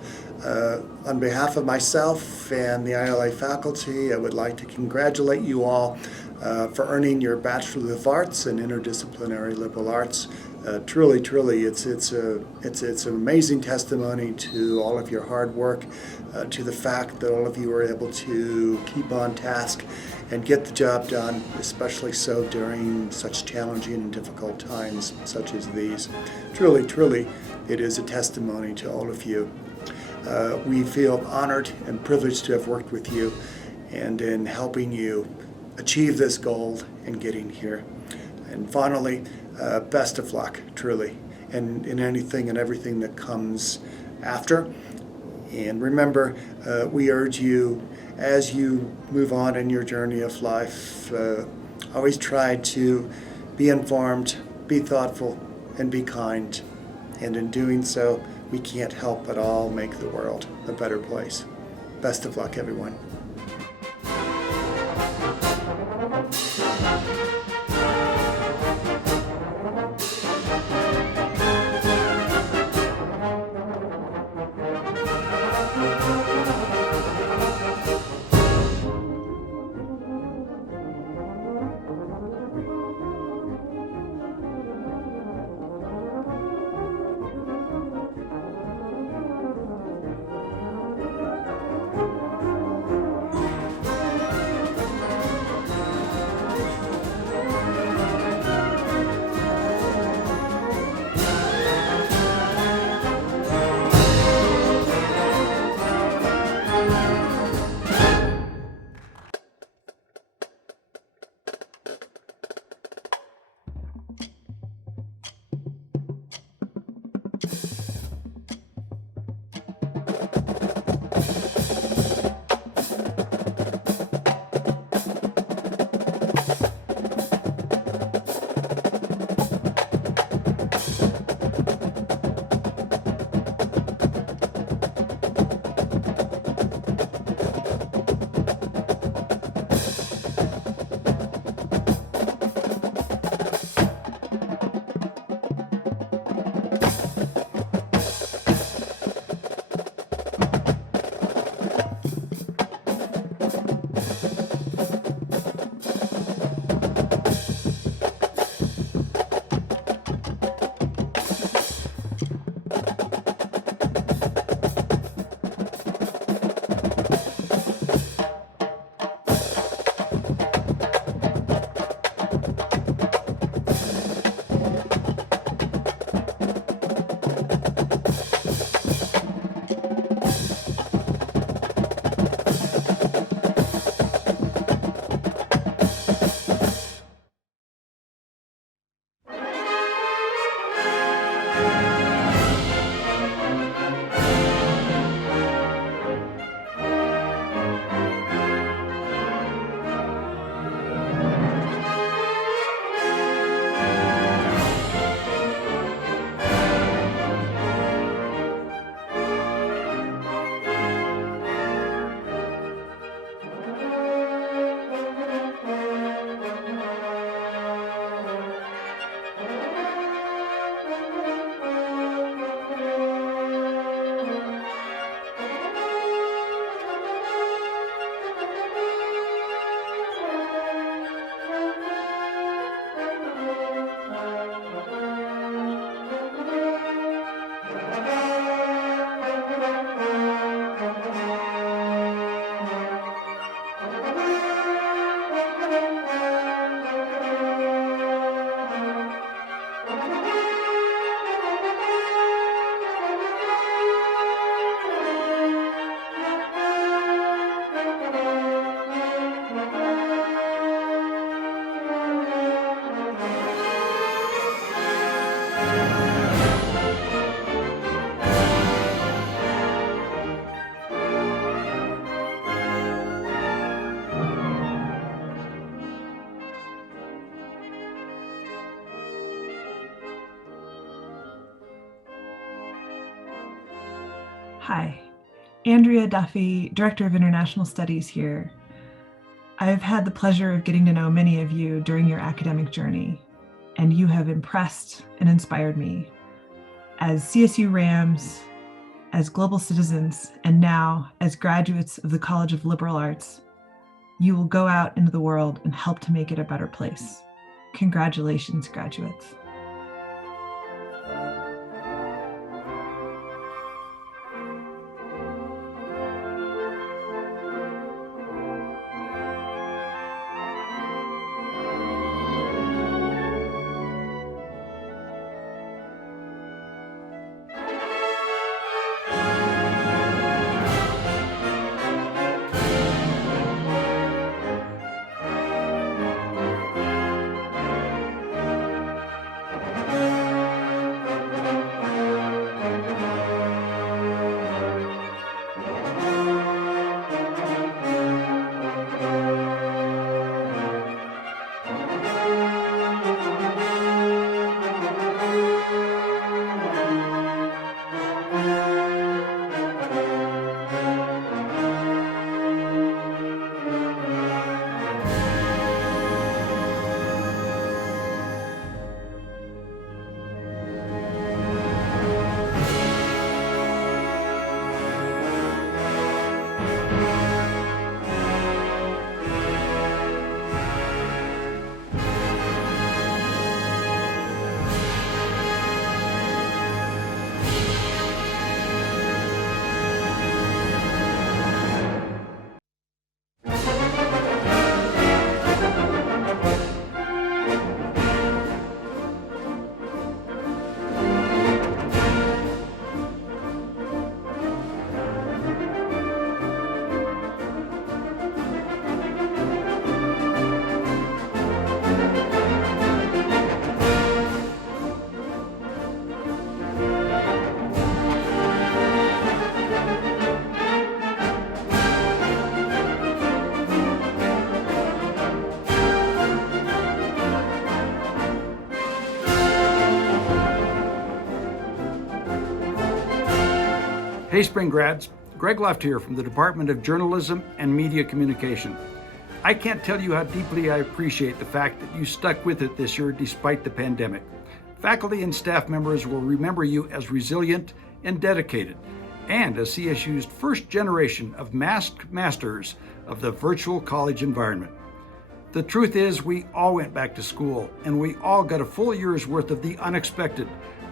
on behalf of myself and the ILA faculty, I would like to congratulate you all for earning your Bachelor of Arts in interdisciplinary liberal arts. Truly, it's an amazing testimony to all of your hard work, to the fact that all of you were able to keep on task and get the job done, especially so during such challenging and difficult times such as these. Truly, it is a testimony to all of you. We feel honored and privileged to have worked with you and in helping you achieve this goal and getting here. And finally, best of luck, truly, and in anything and everything that comes after. And remember, we urge you, as you move on in your journey of life, always try to be informed, be thoughtful, and be kind. And in doing so, we can't help but all make the world a better place. Best of luck, everyone. Hi, Andrea Duffy, Director of International Studies here. I've had the pleasure of getting to know many of you during your academic journey, and you have impressed and inspired me. As CSU Rams, as global citizens, and now as graduates of the College of Liberal Arts, you will go out into the world and help to make it a better place. Congratulations, graduates. Hey Spring Grads, Greg Luft here from the Department of Journalism and Media Communication. I can't tell you how deeply I appreciate the fact that you stuck with it this year despite the pandemic. Faculty and staff members will remember you as resilient and dedicated, and as CSU's first generation of masked masters of the virtual college environment. The truth is, we all went back to school, and we all got a full year's worth of the unexpected,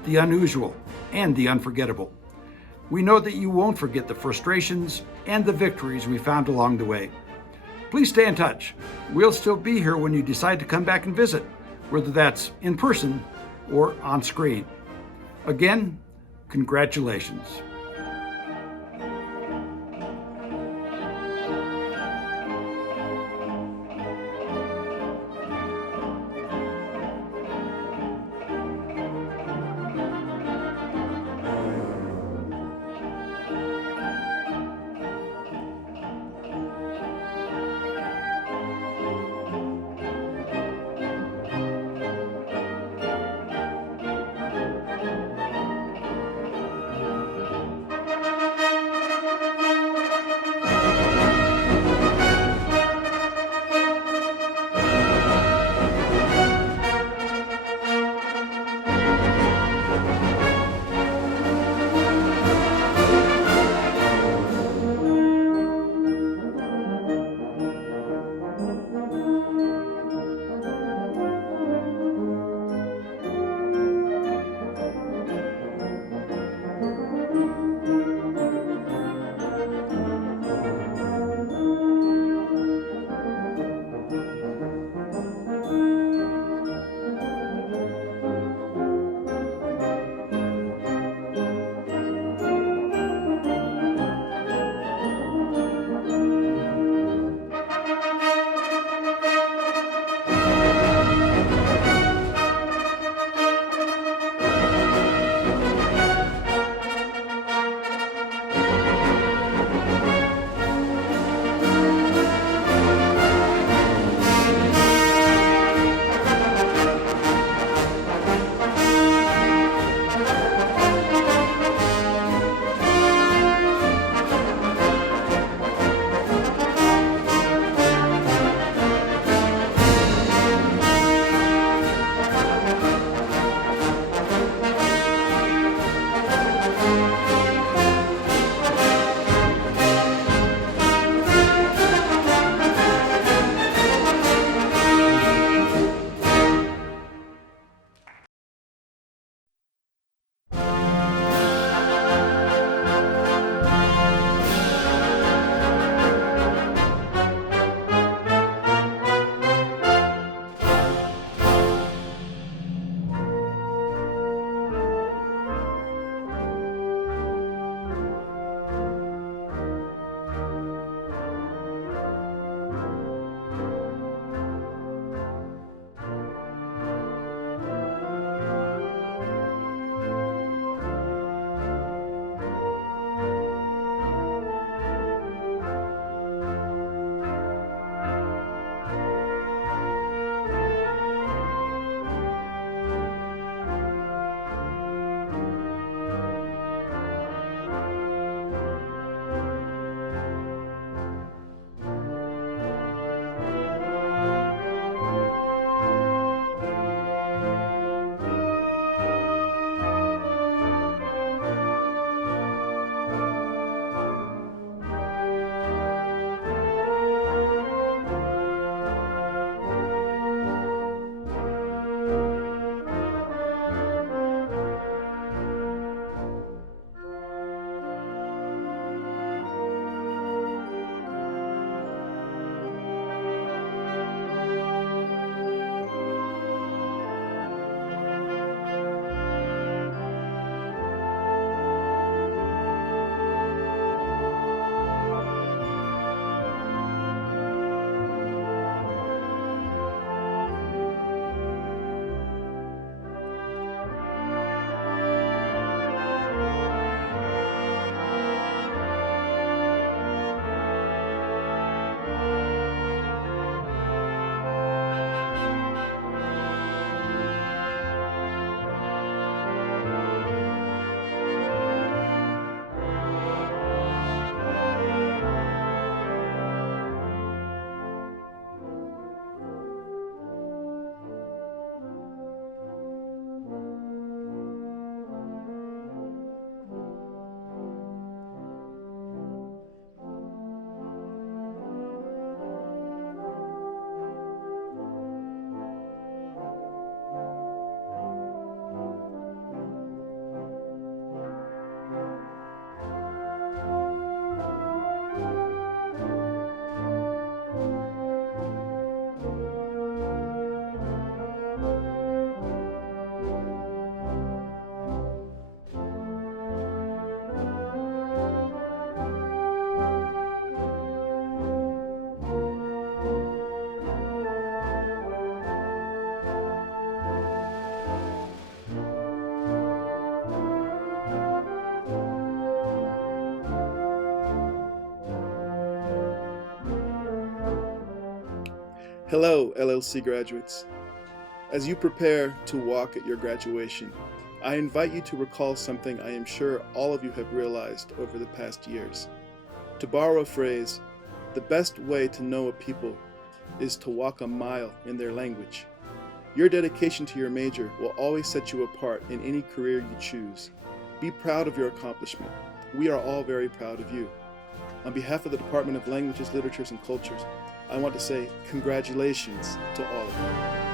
the unusual, and the unforgettable. We know that you won't forget the frustrations and the victories we found along the way. Please stay in touch. We'll still be here when you decide to come back and visit, whether that's in person or on screen. Again, congratulations. Hello, LLC graduates. As you prepare to walk at your graduation, I invite you to recall something I am sure all of you have realized over the past years. To borrow a phrase, the best way to know a people is to walk a mile in their language. Your dedication to your major will always set you apart in any career you choose. Be proud of your accomplishment. We are all very proud of you. On behalf of the Department of Languages, Literatures, and Cultures, I want to say congratulations to all of you.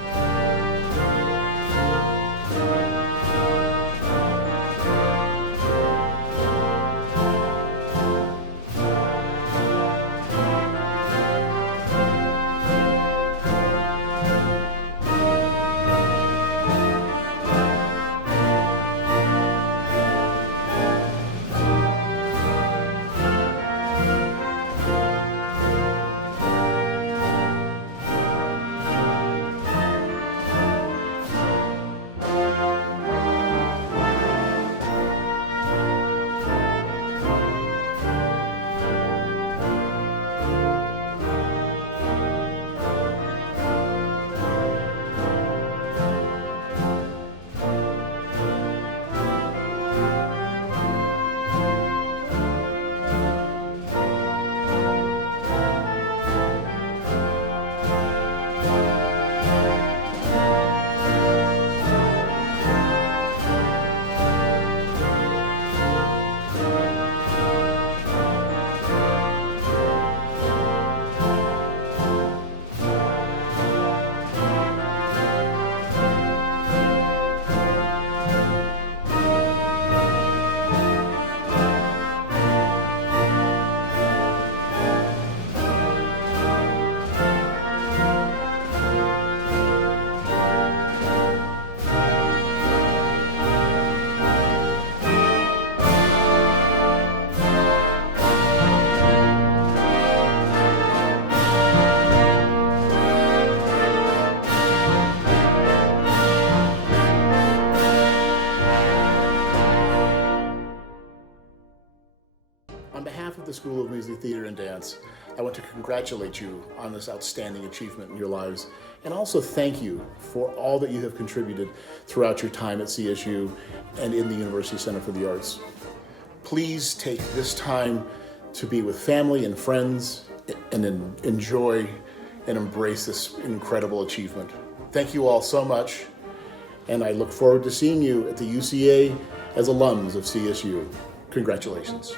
On behalf of the School of Music, Theater, and Dance, I want to congratulate you on this outstanding achievement in your lives, and also thank you for all that you have contributed throughout your time at CSU and in the University Center for the Arts. Please take this time to be with family and friends and enjoy and embrace this incredible achievement. Thank you all so much, and I look forward to seeing you at the UCA as alums of CSU. Congratulations.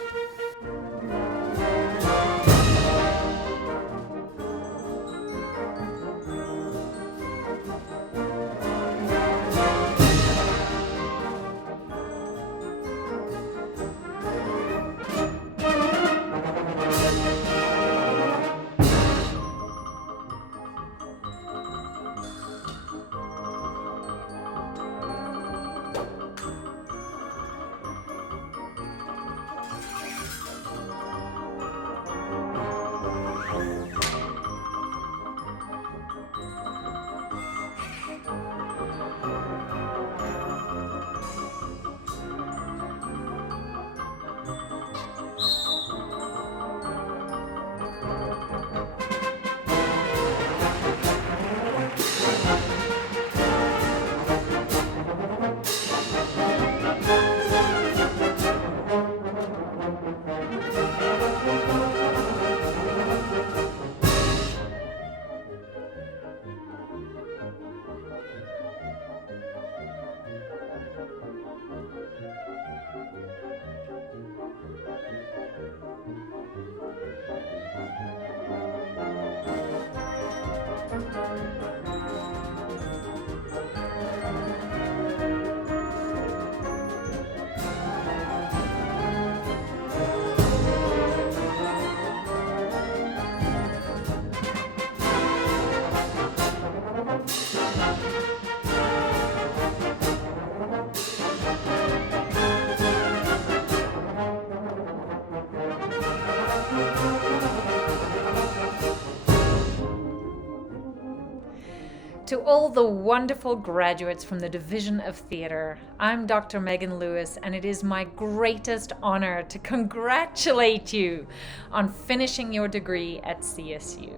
To all the wonderful graduates from the Division of Theater, I'm Dr. Megan Lewis, and it is my greatest honor to congratulate you on finishing your degree at CSU.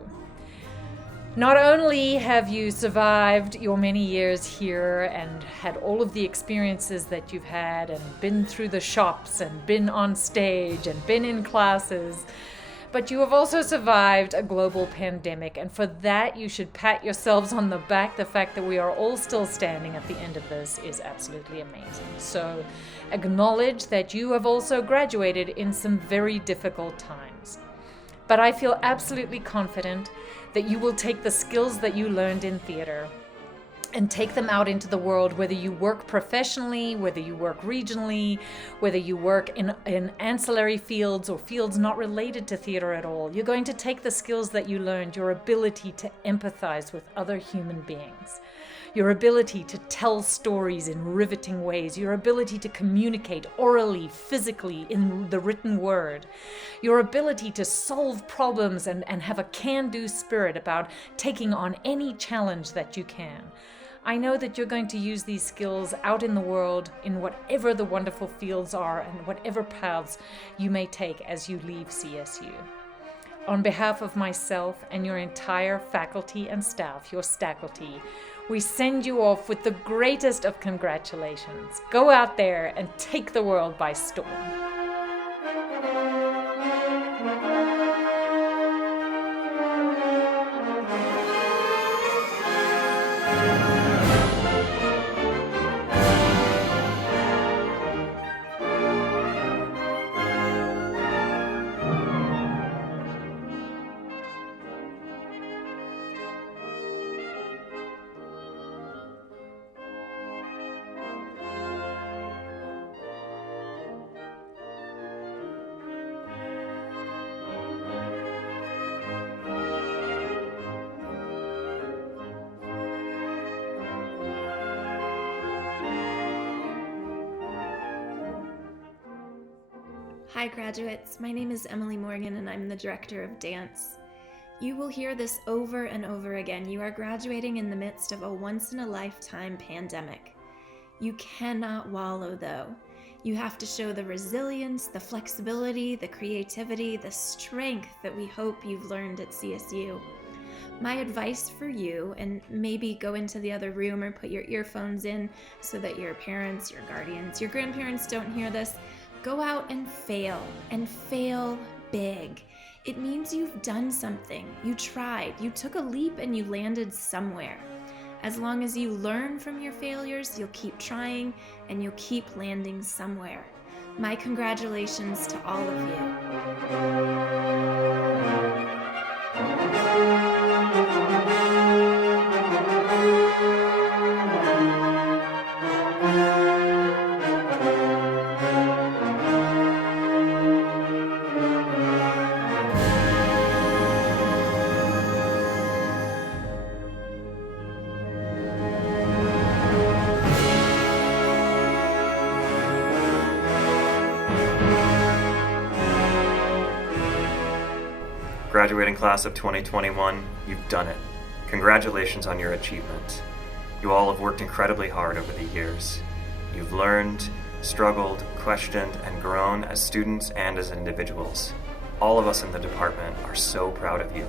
Not only have you survived your many years here and had all of the experiences that you've had and been through the shops and been on stage and been in classes, but you have also survived a global pandemic, and for that you should pat yourselves on the back. The fact that we are all still standing at the end of this is absolutely amazing. So acknowledge that you have also graduated in some very difficult times. But I feel absolutely confident that you will take the skills that you learned in theater and take them out into the world, whether you work professionally, whether you work regionally, whether you work in ancillary fields or fields not related to theater at all. You're going to take the skills that you learned, your ability to empathize with other human beings, your ability to tell stories in riveting ways, your ability to communicate orally, physically, in the written word, your ability to solve problems and have a can-do spirit about taking on any challenge that you can. I know that you're going to use these skills out in the world in whatever the wonderful fields are and whatever paths you may take as you leave CSU. On behalf of myself and your entire faculty and staff, your stacklety, we send you off with the greatest of congratulations. Go out there and take the world by storm. Hi graduates, my name is Emily Morgan and I'm the Director of Dance. You will hear this over and over again. You are graduating in the midst of a once-in-a-lifetime pandemic. You cannot wallow though. You have to show the resilience, the flexibility, the creativity, the strength that we hope you've learned at CSU. My advice for you, and maybe go into the other room or put your earphones in so that your parents, your guardians, your grandparents don't hear this. Go out and fail big. It means you've done something. You tried, you took a leap and you landed somewhere. As long as you learn from your failures, you'll keep trying and you'll keep landing somewhere. My congratulations to all of you. Graduating class of 2021, you've done it. Congratulations on your achievement. You all have worked incredibly hard over the years. You've learned, struggled, questioned, and grown as students and as individuals. All of us in the department are so proud of you.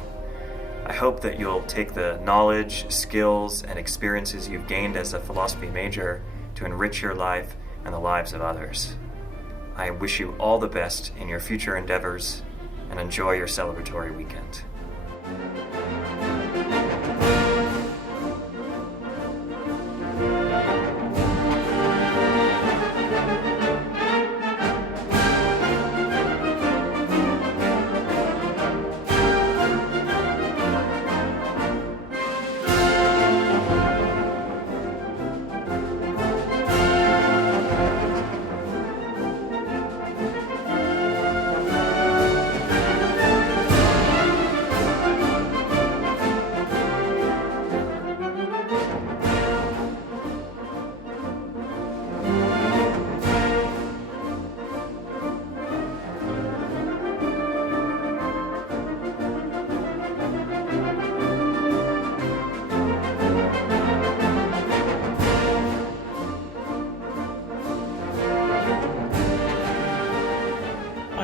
I hope that you'll take the knowledge, skills, and experiences you've gained as a philosophy major to enrich your life and the lives of others. I wish you all the best in your future endeavors and enjoy your celebratory weekend.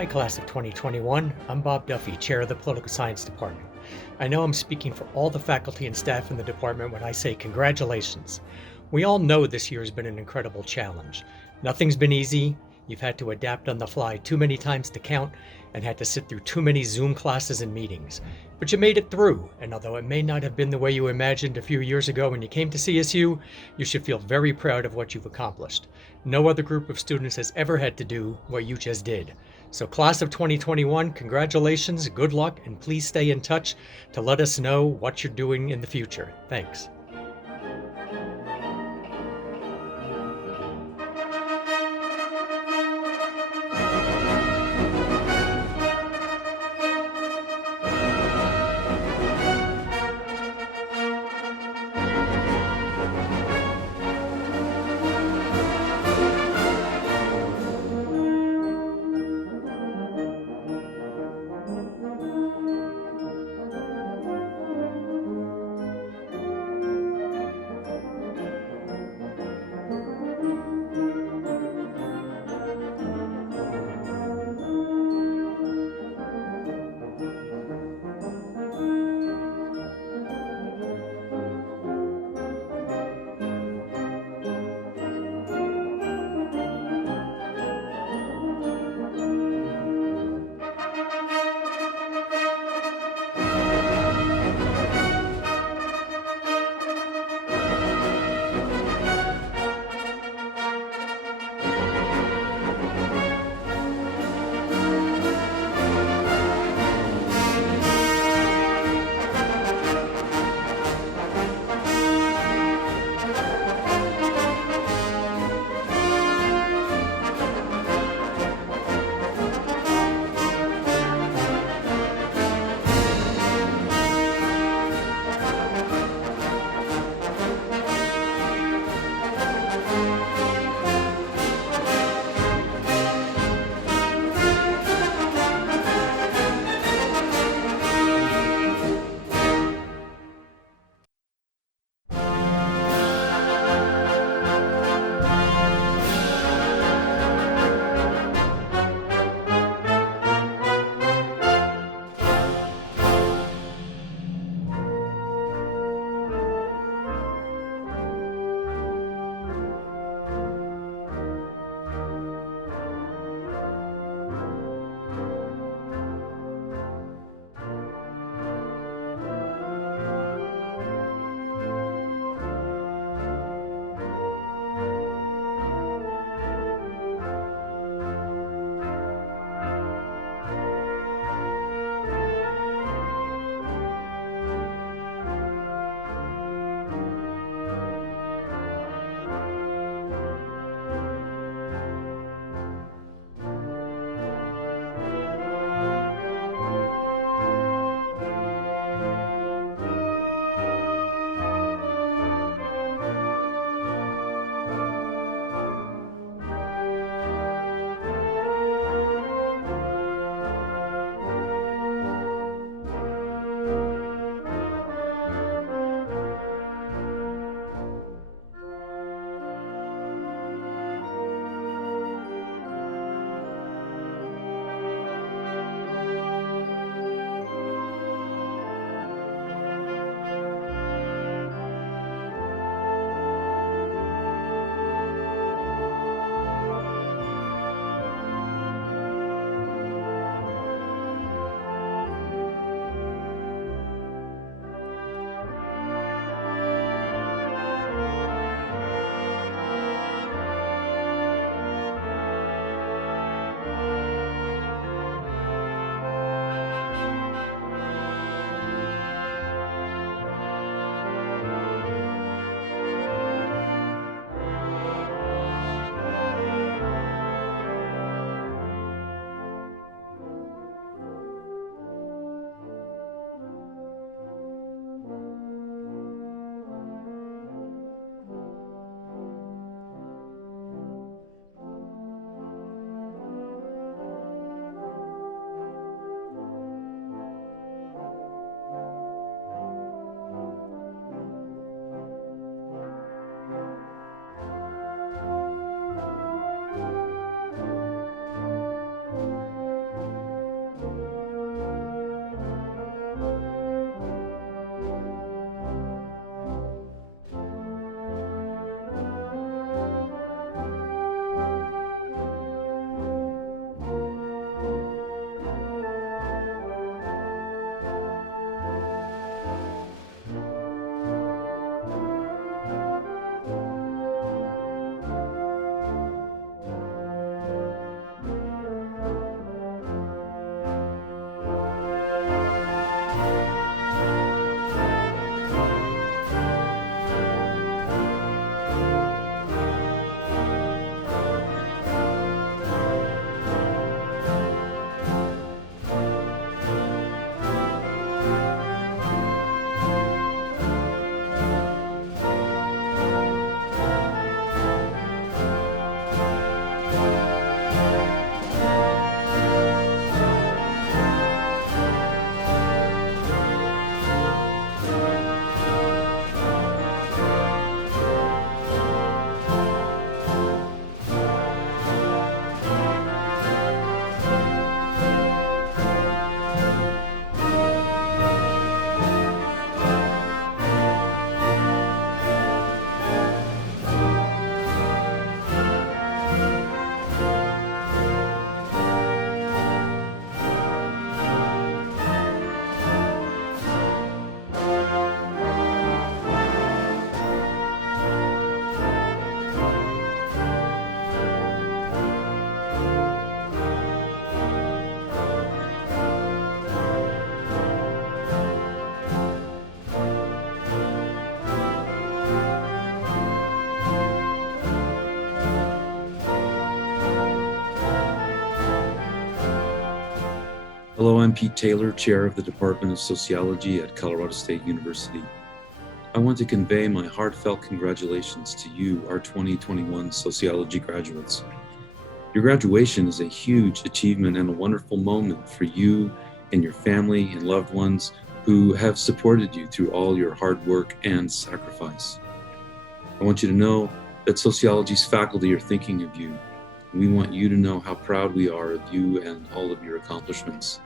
Hi, class of 2021. I'm Bob Duffy, chair of the Political Science Department. I know I'm speaking for all the faculty and staff in the department when I say congratulations. We all know this year has been an incredible challenge. Nothing's been easy. You've had to adapt on the fly too many times to count and had to sit through too many Zoom classes and meetings. But you made it through, and although it may not have been the way you imagined a few years ago when you came to CSU, you should feel very proud of what you've accomplished. No other group of students has ever had to do what you just did. So class of 2021, congratulations, good luck, and please stay in touch to let us know what you're doing in the future. Thanks. Hello, I'm Pete Taylor, Chair of the Department of Sociology at Colorado State University. I want to convey my heartfelt congratulations to you, our 2021 sociology graduates. Your graduation is a huge achievement and a wonderful moment for you and your family and loved ones who have supported you through all your hard work and sacrifice. I want you to know that sociology's faculty are thinking of you. We want you to know how proud we are of you and all of your accomplishments.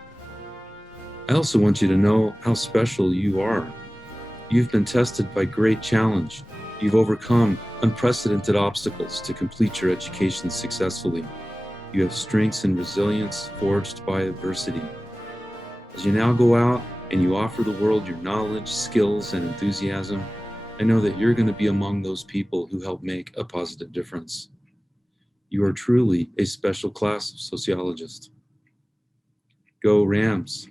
I also want you to know how special you are. You've been tested by great challenge. You've overcome unprecedented obstacles to complete your education successfully. You have strengths and resilience forged by adversity. As you now go out and you offer the world your knowledge, skills, and enthusiasm, I know that you're going to be among those people who help make a positive difference. You are truly a special class of sociologists. Go Rams!